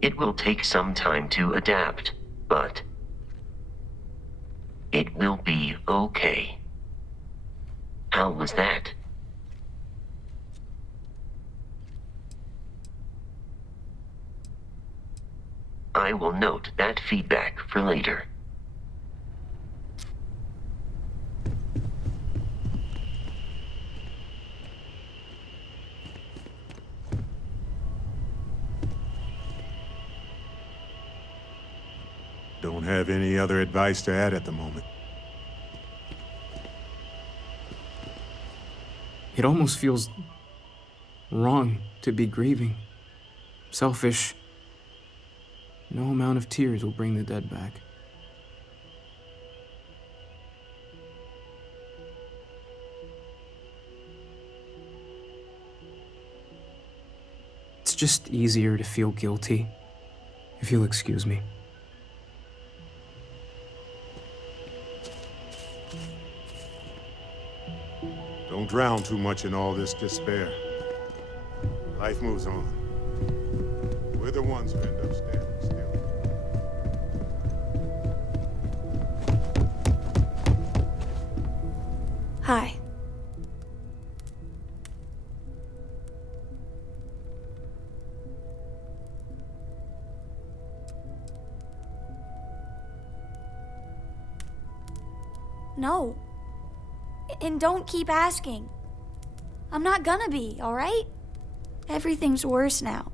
It will take some time to adapt, but it will be okay. How was that? I will note that feedback for later. Don't have any other advice to add at the moment. It almost feels wrong to be grieving. Selfish. No amount of tears will bring the dead back. It's just easier to feel guilty, if you'll excuse me. Don't drown too much in all this despair. Life moves on. We're the ones who end up standing still. Hi. No. And don't keep asking. I'm not gonna be, alright? Everything's worse now.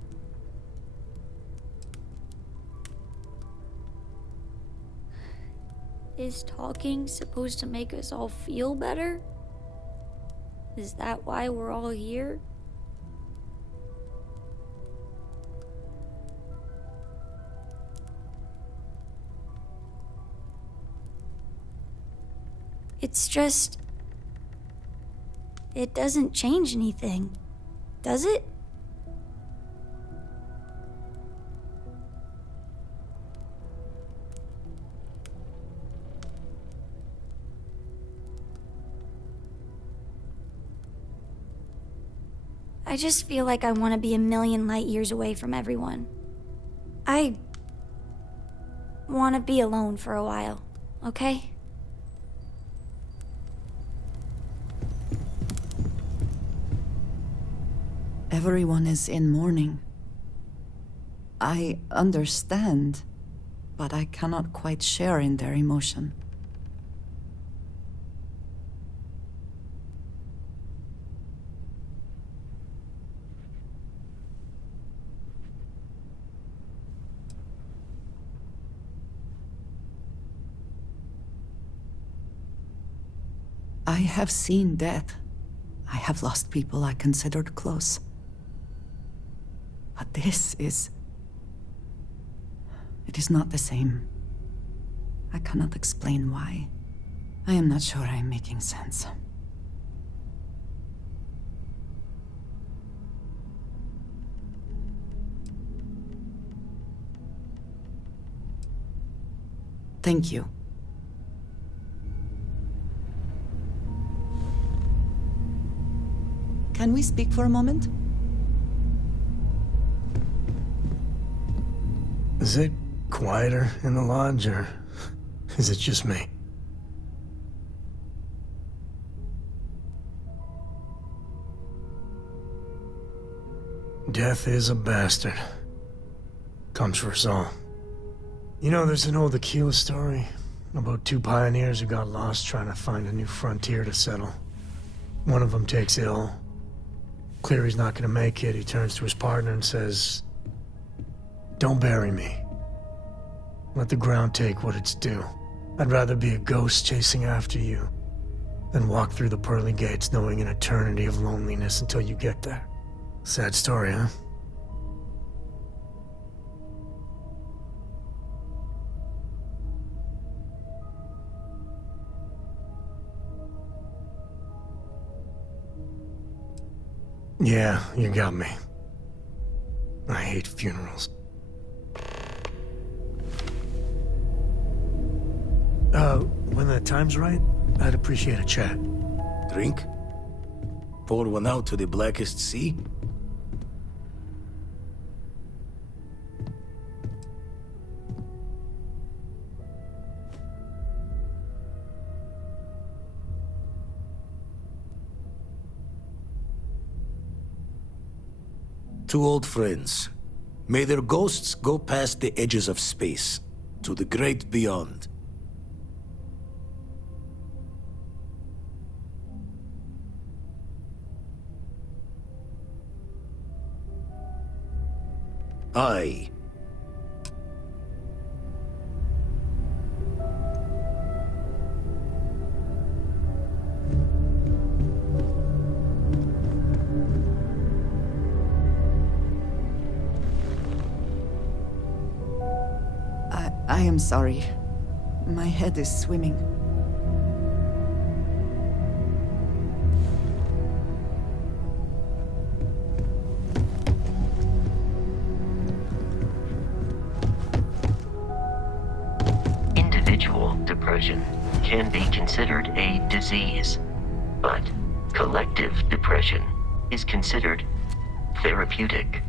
Is talking supposed to make us all feel better? Is that why we're all here? It's just... it doesn't change anything, does it? I just feel like I want to be a million light years away from everyone. I want to be alone for a while, okay? Everyone is in mourning. I understand, but I cannot quite share in their emotion. I have seen death. I have lost people I considered close. But this is... it is not the same. I cannot explain why. I am not sure I am making sense. Thank you. Can we speak for a moment? Is it quieter in the lodge, or is it just me? Death is a bastard. Comes for us all. You know, there's an old Aquila story about two pioneers who got lost trying to find a new frontier to settle. One of them takes ill. Clear he's not gonna make it, he turns to his partner and says, "Don't bury me. Let the ground take what it's due. I'd rather be a ghost chasing after you than walk through the pearly gates knowing an eternity of loneliness until you get there." Sad story, huh? Yeah, you got me. I hate funerals. When the time's right, I'd appreciate a chat. Drink? Pour one out to the blackest sea? Two old friends. May their ghosts go past the edges of space, to the great beyond. I... I am sorry. My head is swimming. Individual depression can be considered a disease, but collective depression is considered therapeutic.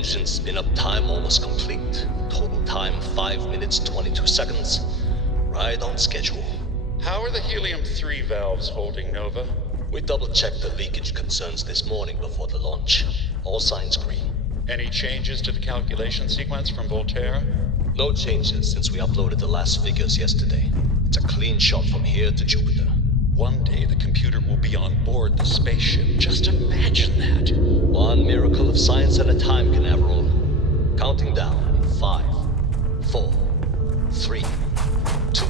Engine spin-up time almost complete. Total time 5 minutes 22 seconds. Right on schedule. How are the helium-3 valves holding, Nova? We double-checked the leakage concerns this morning before the launch. All signs green. Any changes to the calculation sequence from Volterra? No changes since we uploaded the last figures yesterday. It's a clean shot from here to Jupiter. One day the computer will be on board the spaceship. Just imagine that. One miracle of science at a time, Canaveral. Counting down in 5, 4, 3, 2,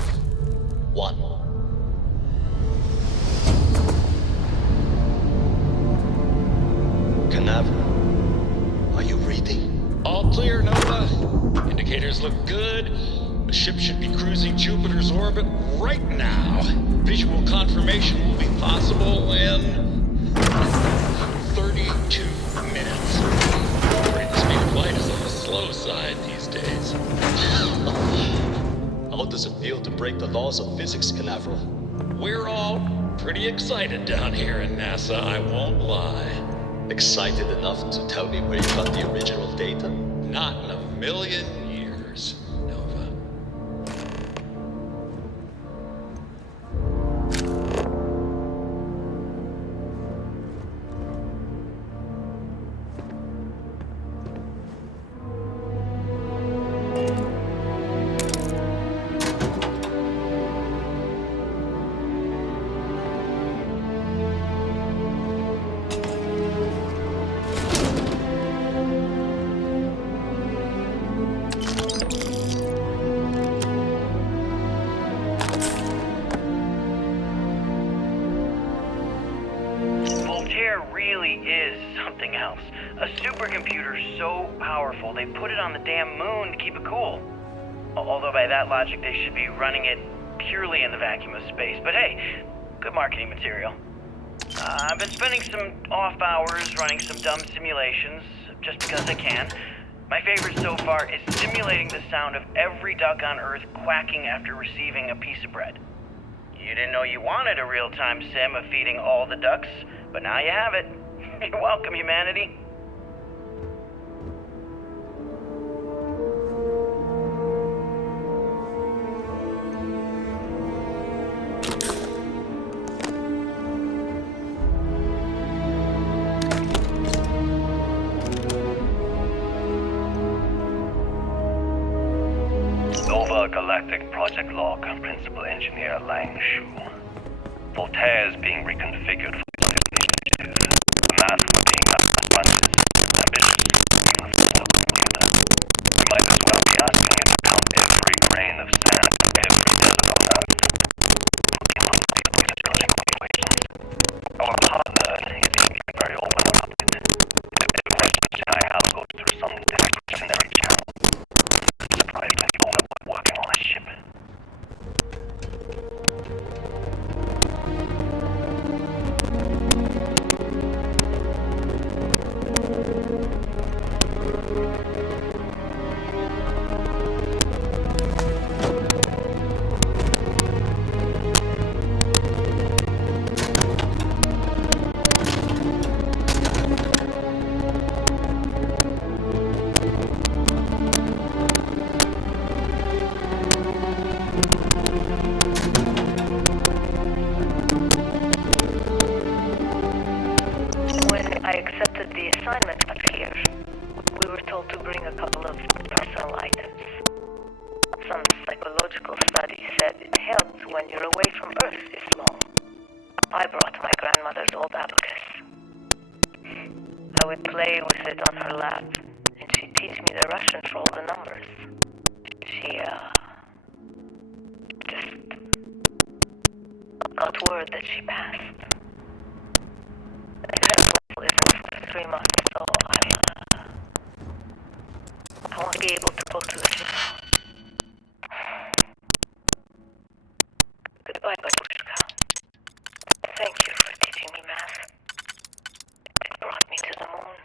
1. Canaveral, are you reading? All clear, Nova. Indicators look good. The ship should be cruising Jupiter's orbit right now. Visual confirmation will be possible in 32 minutes. Rate speed of light is on the slow side these days. How does it feel to break the laws of physics, Canaveral? We're all pretty excited down here in NASA, I won't lie. Excited enough to tell me where you got the original data? Not in a million years, Nova. Really is something else. A supercomputer so powerful they put it on the damn moon to keep it cool. Although by that logic they should be running it purely in the vacuum of space. But hey, good marketing material. I've been spending some off hours running some dumb simulations, just because I can. My favorite so far is simulating the sound of every duck on Earth quacking after receiving a piece of bread. You didn't know you wanted a real-time sim of feeding all the ducks, but now you have it. You're welcome, humanity. Nova Galactic Project Log, Principal Engineer Lang Shu. Voltaire is being reconfigured for this initiative. The mask for being abundant, ambitious, even for the leader. You might as well be asking it to count every grain of sand, every desert on Earth. Looking on the way to judging equations. Our partner is being very overconfident. Every question I have goes through some discretionary channel. Surprised when you only working on a ship. When I accepted the assignment up here, we were told to bring a couple of personal items. Some psychological study said it helps when you're away from Earth this long. I brought my grandmother's old abacus. I would play with it on her lap, and she'd teach me the Russian for all the numbers. She, just got word that she passed. The is 3 months, so I won't be able to go to the funeral. Goodbye, Batushka. Thank you for teaching me math. It brought me to the moon.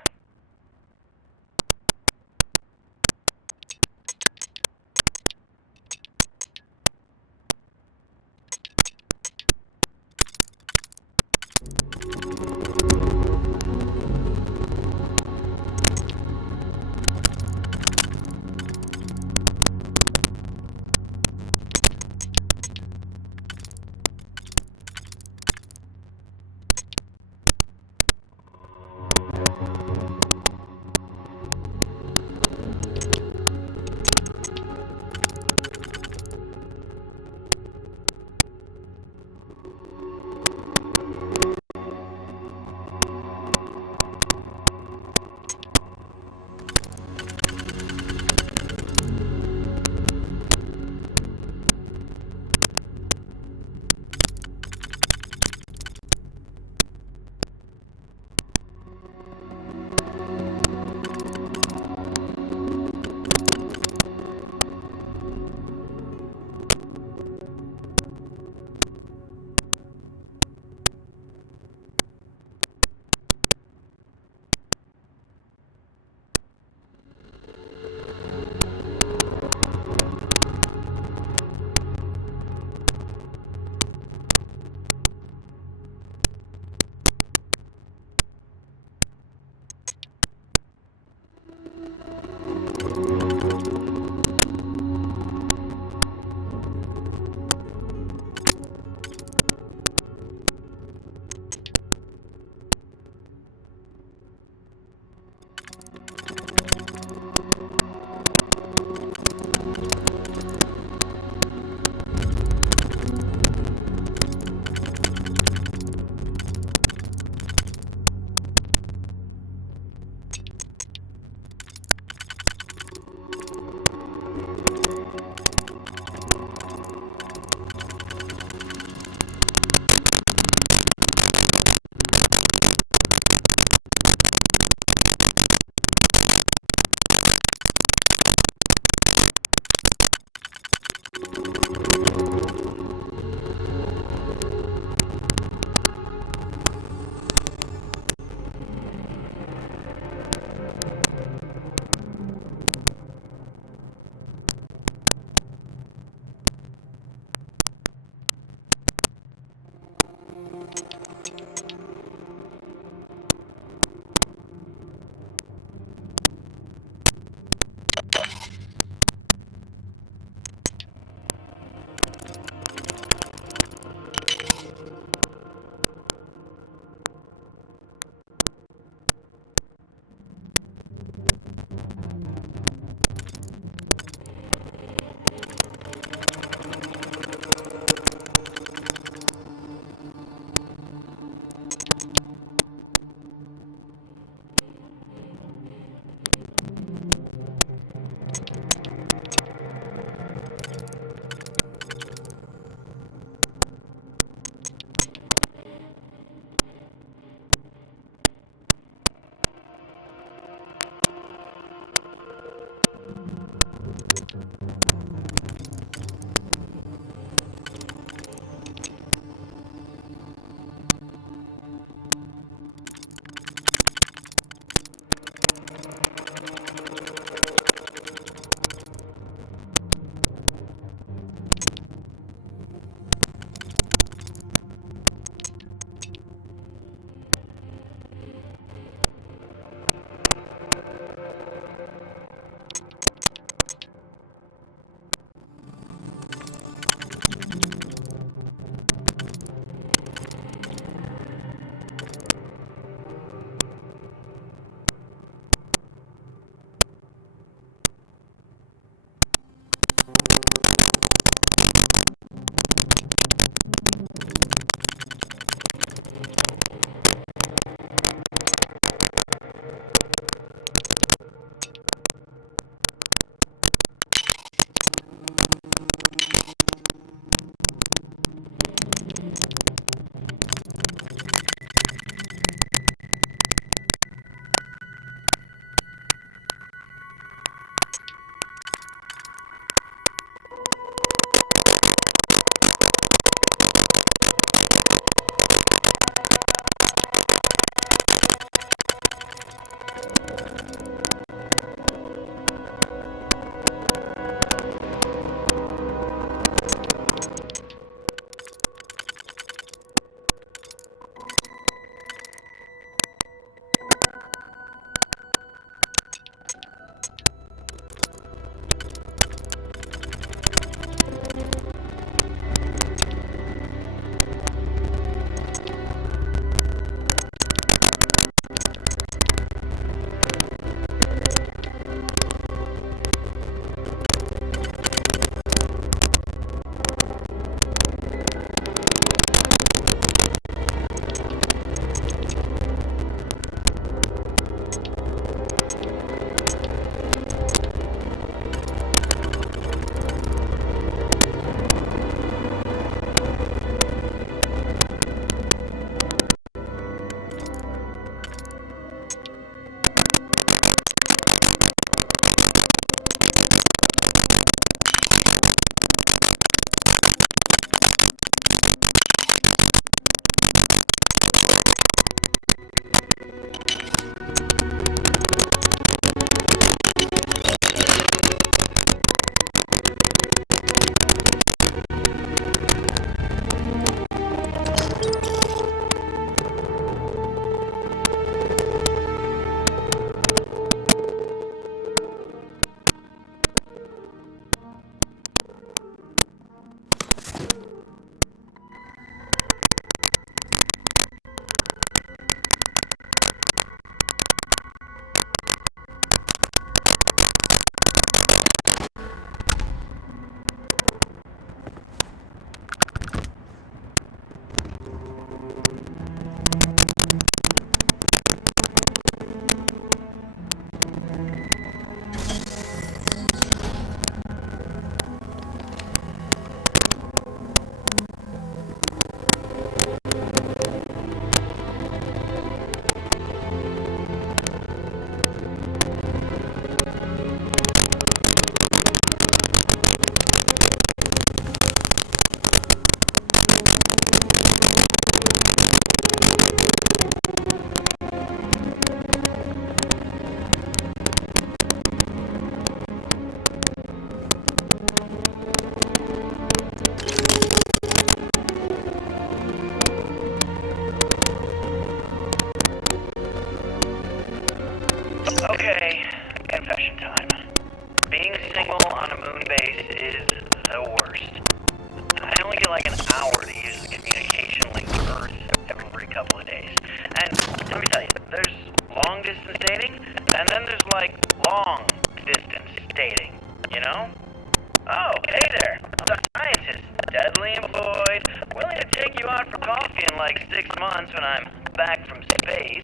next 6 months when I'm back from space.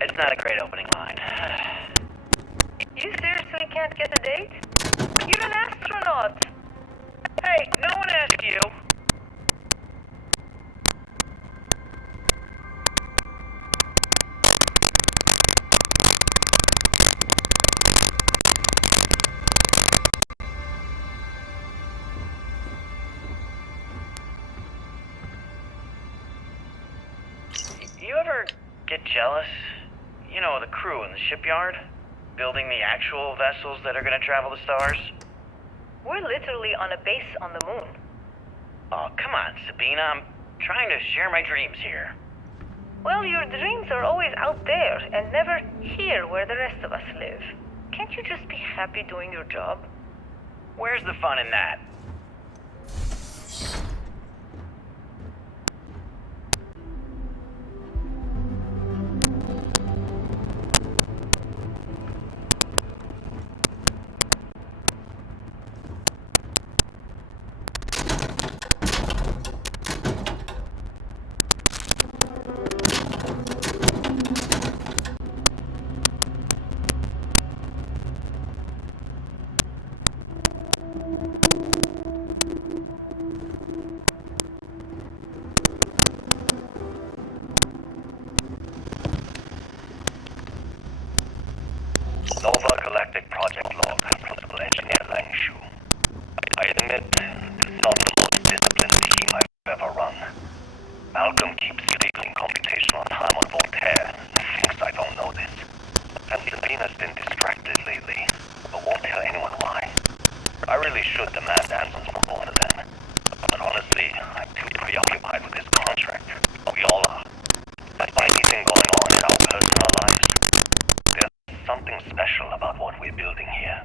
It's not a great opening line. You seriously can't get a date? You're an astronaut. Hey, no one asked you. You ever get jealous? You know, the crew in the shipyard? Building the actual vessels that are gonna travel the stars? We're literally on a base on the moon. Oh, come on, Sabina. I'm trying to share my dreams here. Well, your dreams are always out there and never here where the rest of us live. Can't you just be happy doing your job? Where's the fun in that? Nova Galactic Project Log, Principal Engineer Lang Shu. I admit, this is not the most disciplined team I've ever run. Malcolm keeps stealing computational time on Voltaire and thinks I don't know this. And Sabina's been distracted lately, but won't tell anyone why. I really should demand answers from both of them. But honestly, I'm too preoccupied with this contract. We all are. Despite anything going on in our personal lives, there's something special about what we're building here.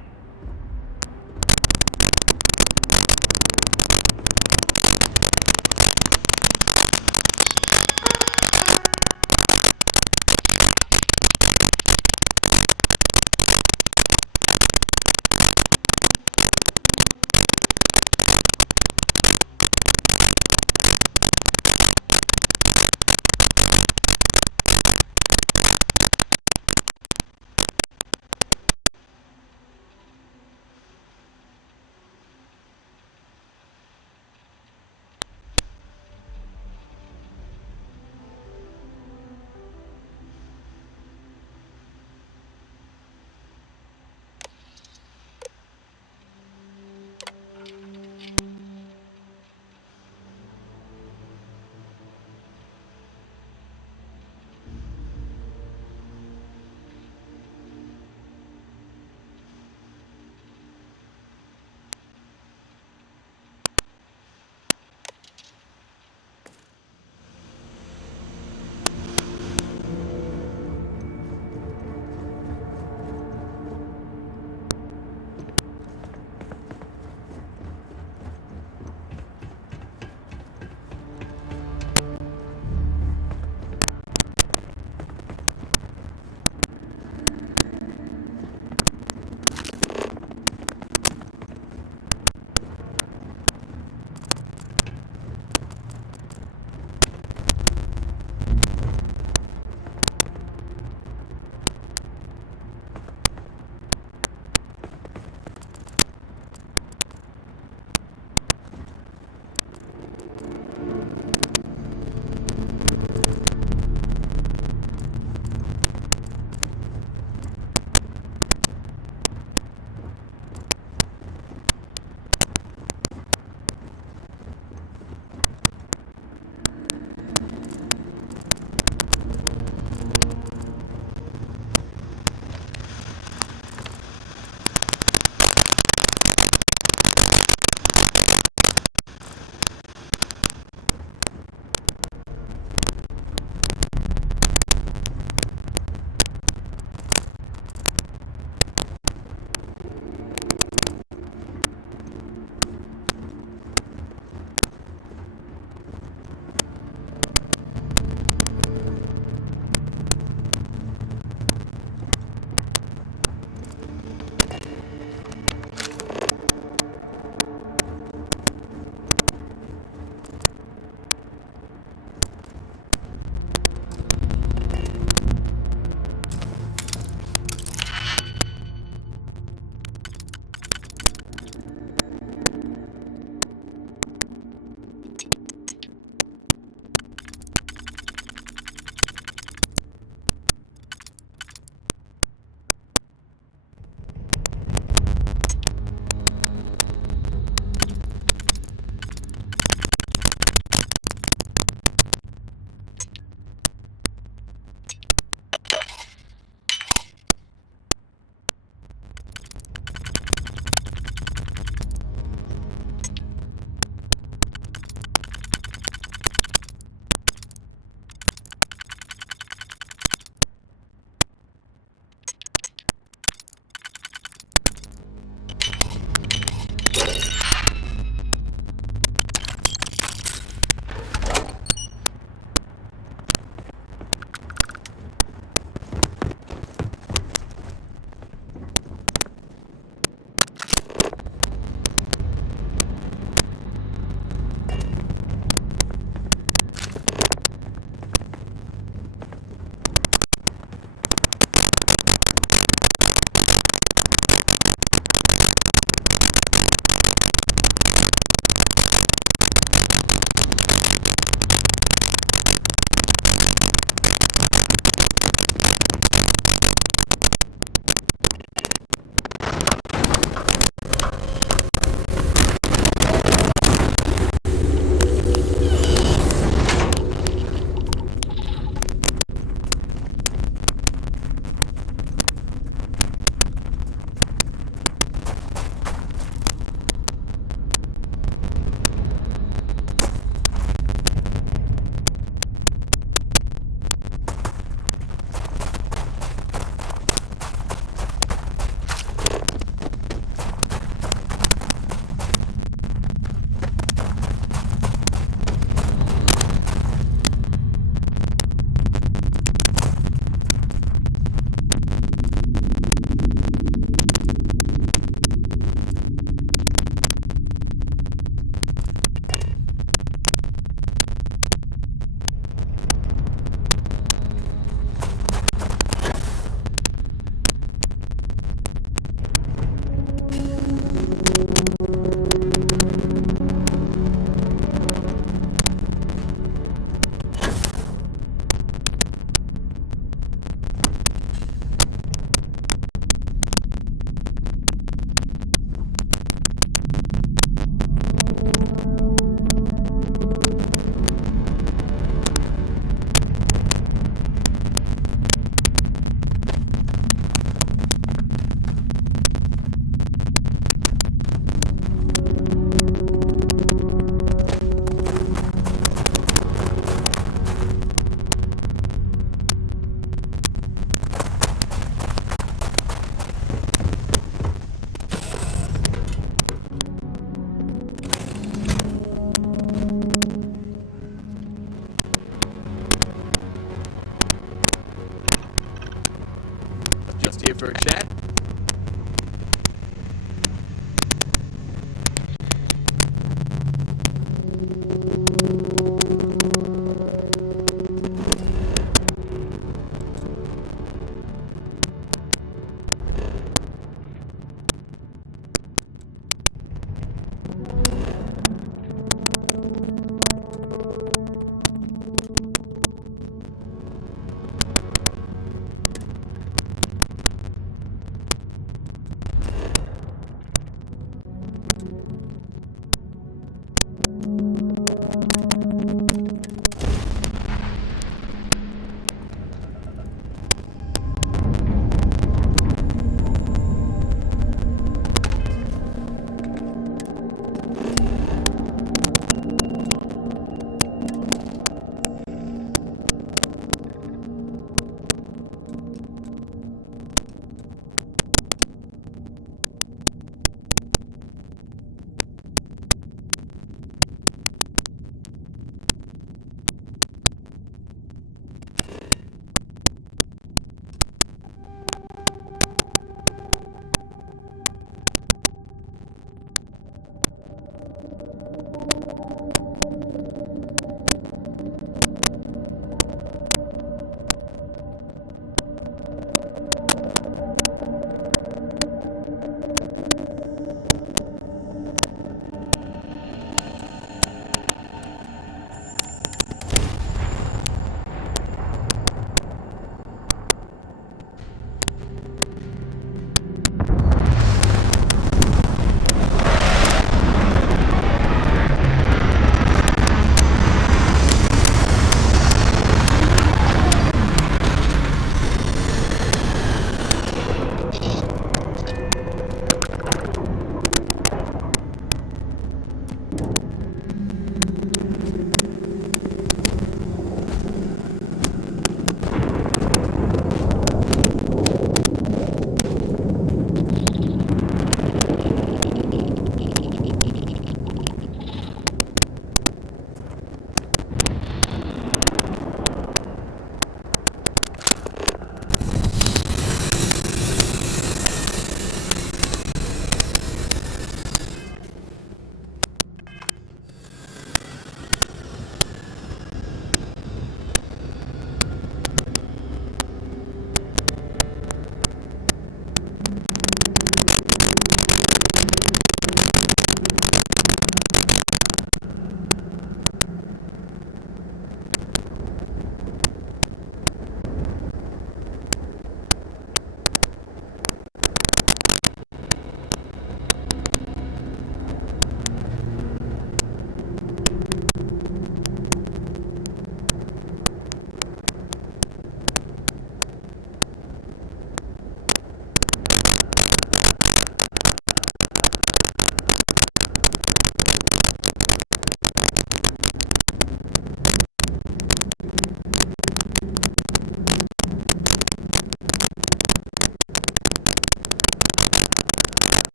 here for a chat.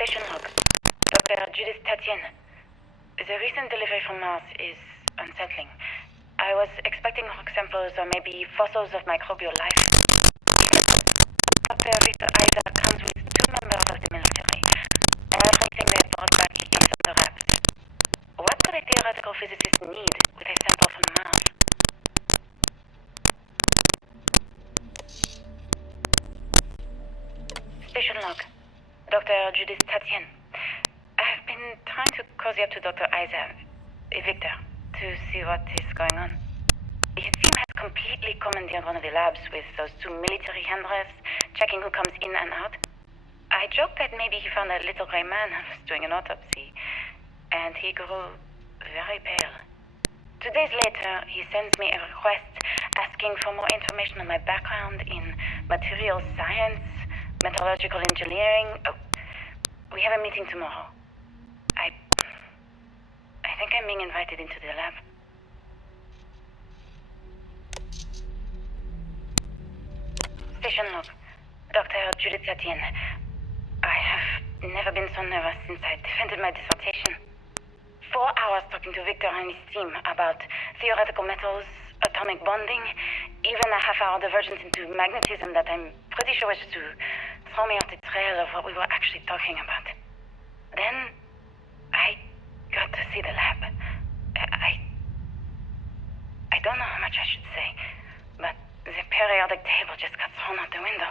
Station log. Dr. Judith Tatienne. The recent delivery from Mars is unsettling. I was expecting rock samples or maybe fossils of microbial life. Dr. Victor Isa comes with 2 members of the military. Everything they brought back is under wraps. What could a theoretical physicist need with a sample from Mars? Station log. Dr. Judith Tatienne. I've been trying to cozy up to Dr. Isa, Victor, to see what is going on. His team has completely commandeered one of the labs with those 2 military handlers, checking who comes in and out. I joked that maybe he found a little gray man who was doing an autopsy, and he grew very pale. 2 days later, he sends me a request asking for more information on my background in materials science, metallurgical engineering. Oh, we have a meeting tomorrow. I think I'm being invited into the lab. Station log. Dr. Judith Tatienne. I have never been so nervous since I defended my dissertation. 4 hours talking to Victor and his team about theoretical metals, atomic bonding, even a half-hour divergence into magnetism that I'm pretty sure was to throw me off the trail of what we were actually talking about. Then, I got to see the lab. I don't know how much I should say, but the periodic table just got thrown out the window.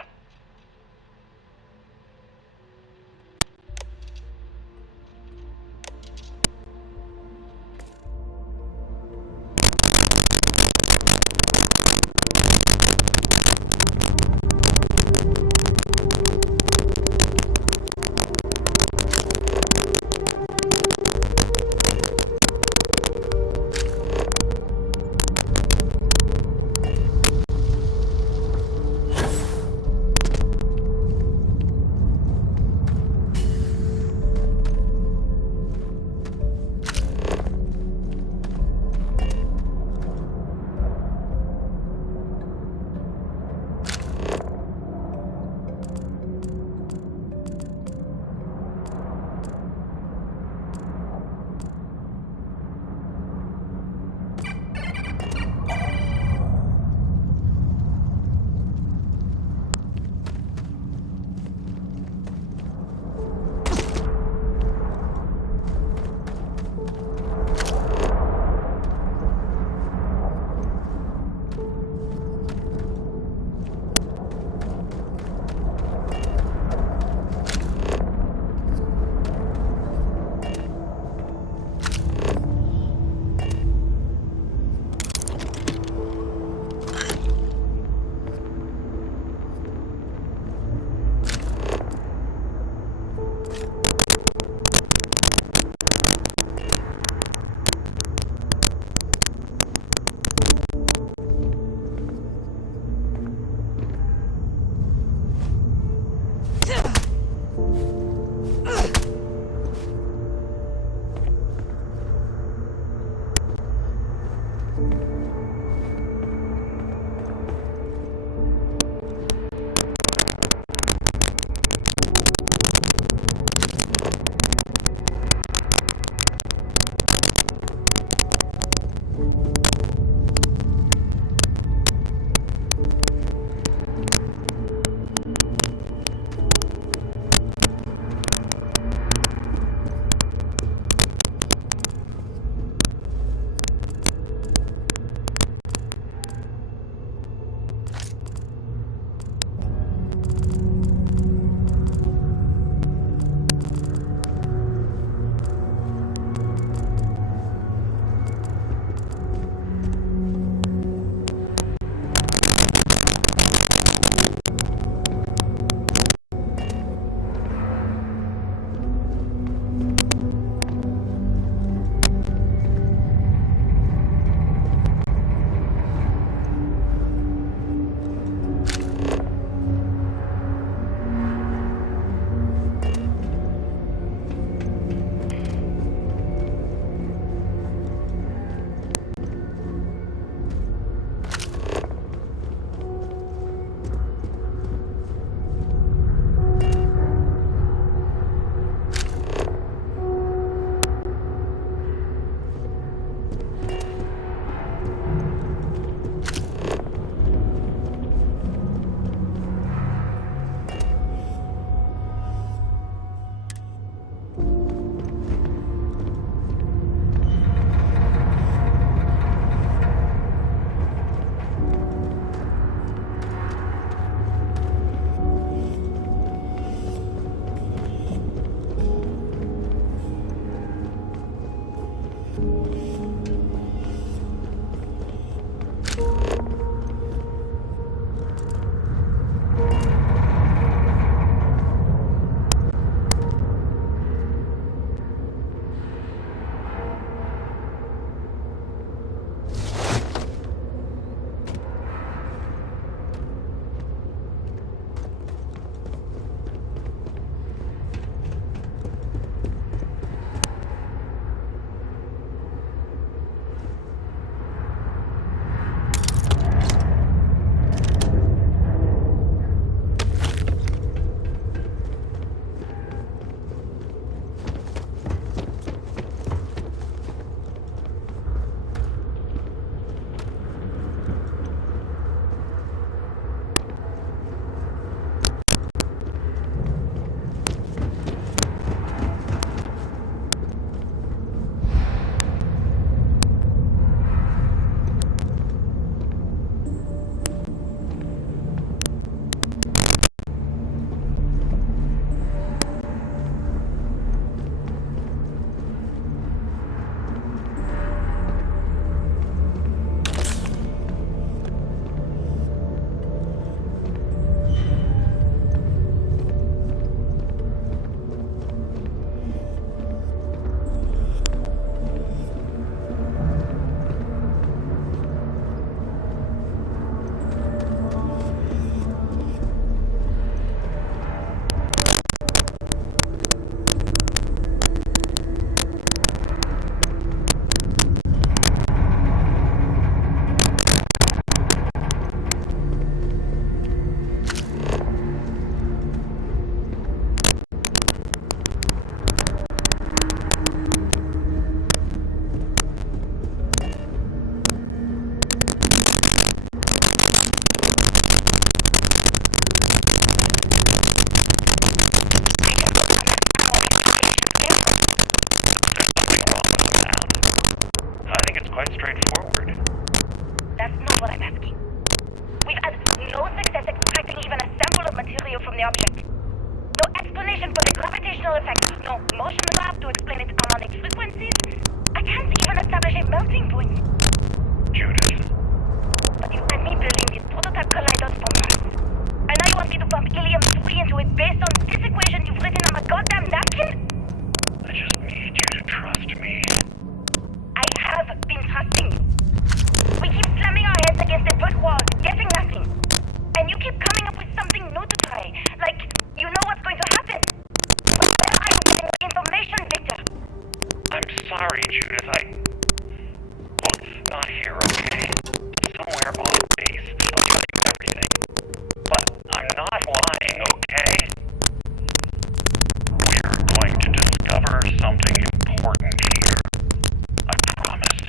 That's not what I'm asking. We've had no success extracting even a sample of material from the object. No explanation for the gravitational effect. No motion graph to explain its harmonic frequencies. I can't even establish a melting point. Judith. But you had me building these prototype colliders for months. And now you want me to pump helium-3 into it based on this equation you've written on a goddamn napkin? I just need you to trust me. I have been trusting you. We keep slamming our heads against a brick wall, getting nothing. And you keep coming up with something new to try. Like, you know what's going to happen. But where are you getting the information, Victor? I'm sorry, Judith. Look, it's not here, okay? Somewhere off base. I'll tell you everything. But I'm not lying, okay? We're going to discover something important here. I promise.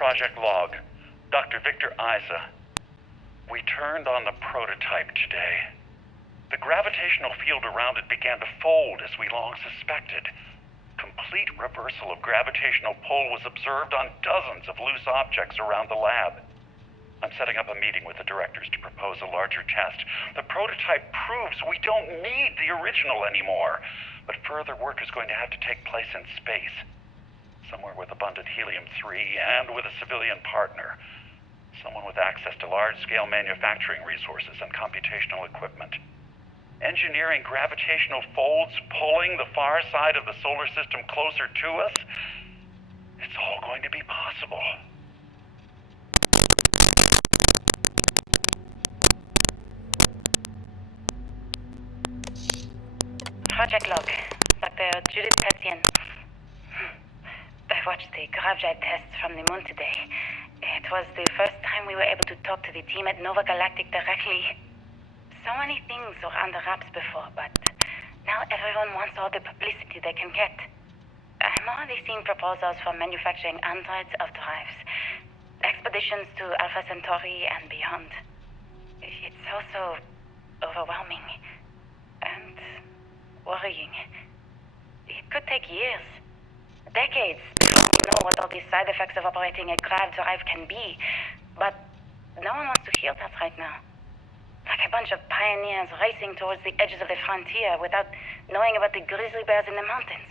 Project Log, Dr. Victor Isa. We turned on the prototype today. The gravitational field around it began to fold as we long suspected. Complete reversal of gravitational pull was observed on dozens of loose objects around the lab. I'm setting up a meeting with the directors to propose a larger test. The prototype proves we don't need the original anymore, but further work is going to have to take place in space, somewhere with abundant helium-3 and with a civilian partner. Someone with access to large-scale manufacturing resources and computational equipment. Engineering gravitational folds pulling the far side of the solar system closer to us, it's all going to be possible. Project log. Dr. Judith Tatian. I watched the gravjite tests from the moon today. It was the first time we were able to talk to the team at Nova Galactic directly. So many things were under wraps before, but now everyone wants all the publicity they can get. I'm already seeing proposals for manufacturing androids of drives, expeditions to Alpha Centauri and beyond. It's also overwhelming and worrying. It could take years, decades, before we know what all the side effects of operating a grav drive can be. But no one wants to hear that right now. Like a bunch of pioneers racing towards the edges of the frontier without knowing about the grizzly bears in the mountains.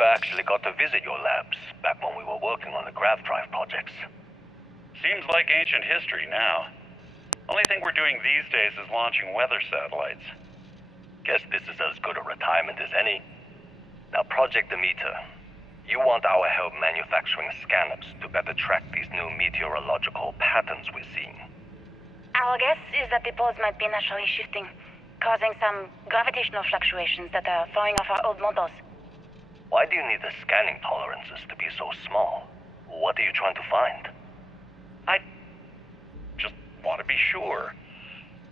never actually got to visit your labs back when we were working on the grav drive projects. Seems like ancient history now. Only thing we're doing these days is launching weather satellites. Guess this is as good a retirement as any. Now, Project Demeter, you want our help manufacturing scanners to better track these new meteorological patterns we're seeing. Our guess is that the poles might be naturally shifting, causing some gravitational fluctuations that are throwing off our old models. Why do you need the scanning tolerances to be so small? What are you trying to find? I just want to be sure.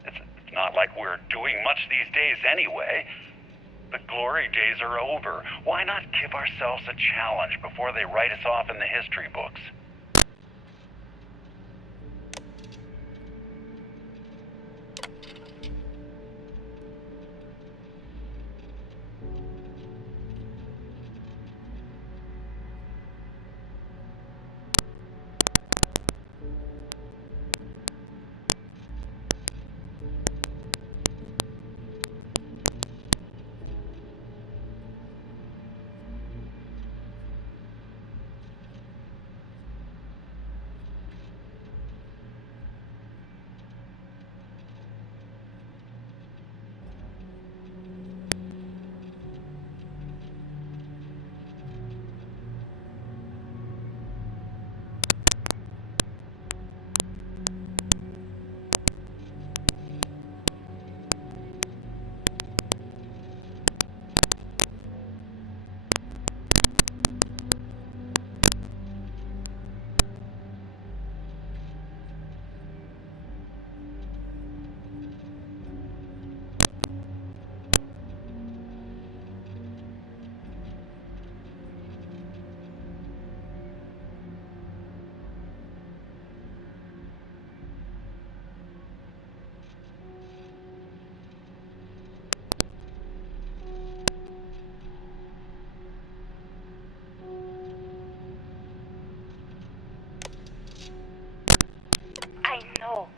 It's not like we're doing much these days anyway. The glory days are over. Why not give ourselves a challenge before they write us off in the history books?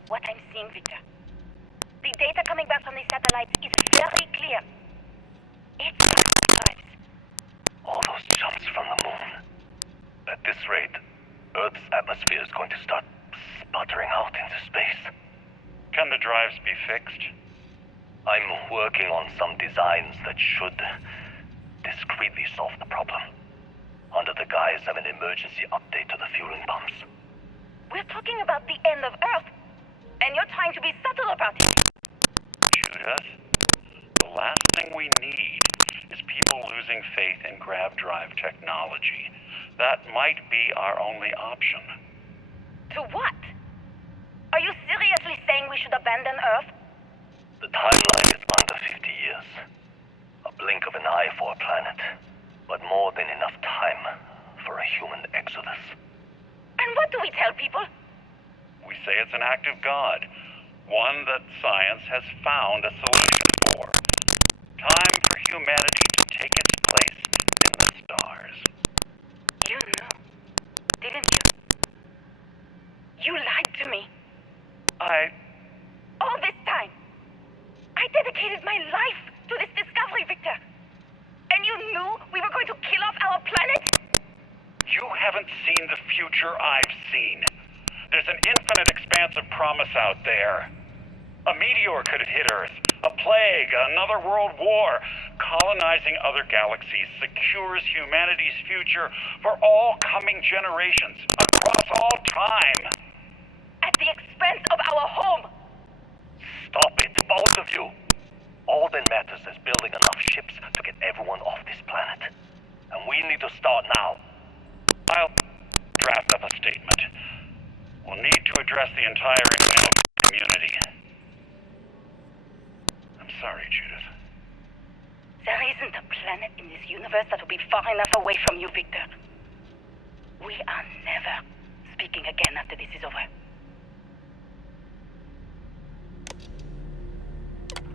What I'm seeing, Victor. The data coming back from the satellites is very clear. It's fast. All those jumps from the moon. At this rate, Earth's atmosphere is going to start sputtering out into space. Can the drives be fixed? I'm working on some designs that should discreetly solve the problem, under the guise of an emergency update to the fueling pumps. We're talking about the end of Earth, and you're trying to be subtle about it. Judith, the last thing we need is people losing faith in grav drive technology. That might be our only option. To what? Are you seriously saying we should abandon Earth? The timeline is under 50 years. A blink of an eye for a planet, but more than enough time for a human exodus. And what do we tell people? We say it's an act of God, one that science has found a solution for. Time for humanity to take its place in the stars. You knew, didn't you? You lied to me. All this time, I dedicated my life to this discovery, Victor. And you knew we were going to kill off our planet? You haven't seen the future I've seen. There's an infinite expanse of promise out there. A meteor could have hit Earth. A plague, another world war. Colonizing other galaxies secures humanity's future for all coming generations, across all time. At the expense of our home. Stop it, both of you. All that matters is building enough ships to get everyone off this planet. And we need to start now. I'll draft up a statement. We'll need to address the entire international community. I'm sorry, Judith. There isn't a planet in this universe that will be far enough away from you, Victor. We are never speaking again after this is over.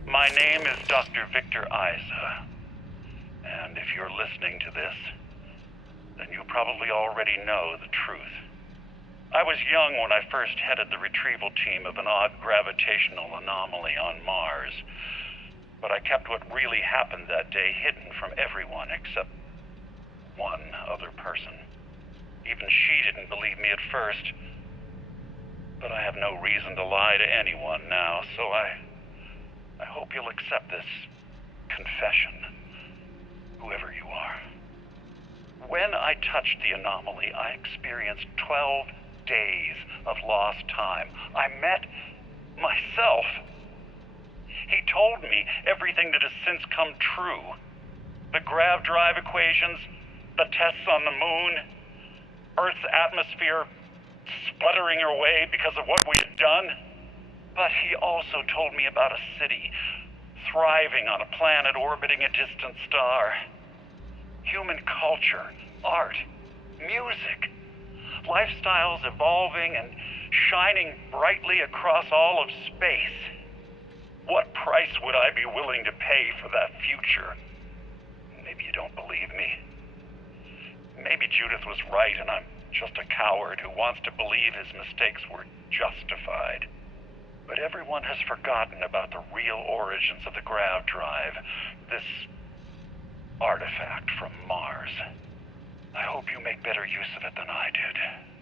My name is Dr. Victor Isa. And if you're listening to this, then you probably already know the truth. I was young when I first headed the retrieval team of an odd gravitational anomaly on Mars. But I kept what really happened that day hidden from everyone except one other person. Even she didn't believe me at first. But I have no reason to lie to anyone now, so I hope you'll accept this confession, whoever you are. When I touched the anomaly, I experienced 12 days of lost time. I met myself. He told me everything that has since come true. The grav drive equations, the tests on the moon, Earth's atmosphere sputtering away because of what we had done. But he also told me about a city thriving on a planet orbiting a distant star. Human culture, art, music, lifestyles evolving and shining brightly across all of space. What price would I be willing to pay for that future? Maybe you don't believe me. Maybe Judith was right and I'm just a coward who wants to believe his mistakes were justified. But everyone has forgotten about the real origins of the grav drive, this artifact from Mars. I hope you make better use of it than I did.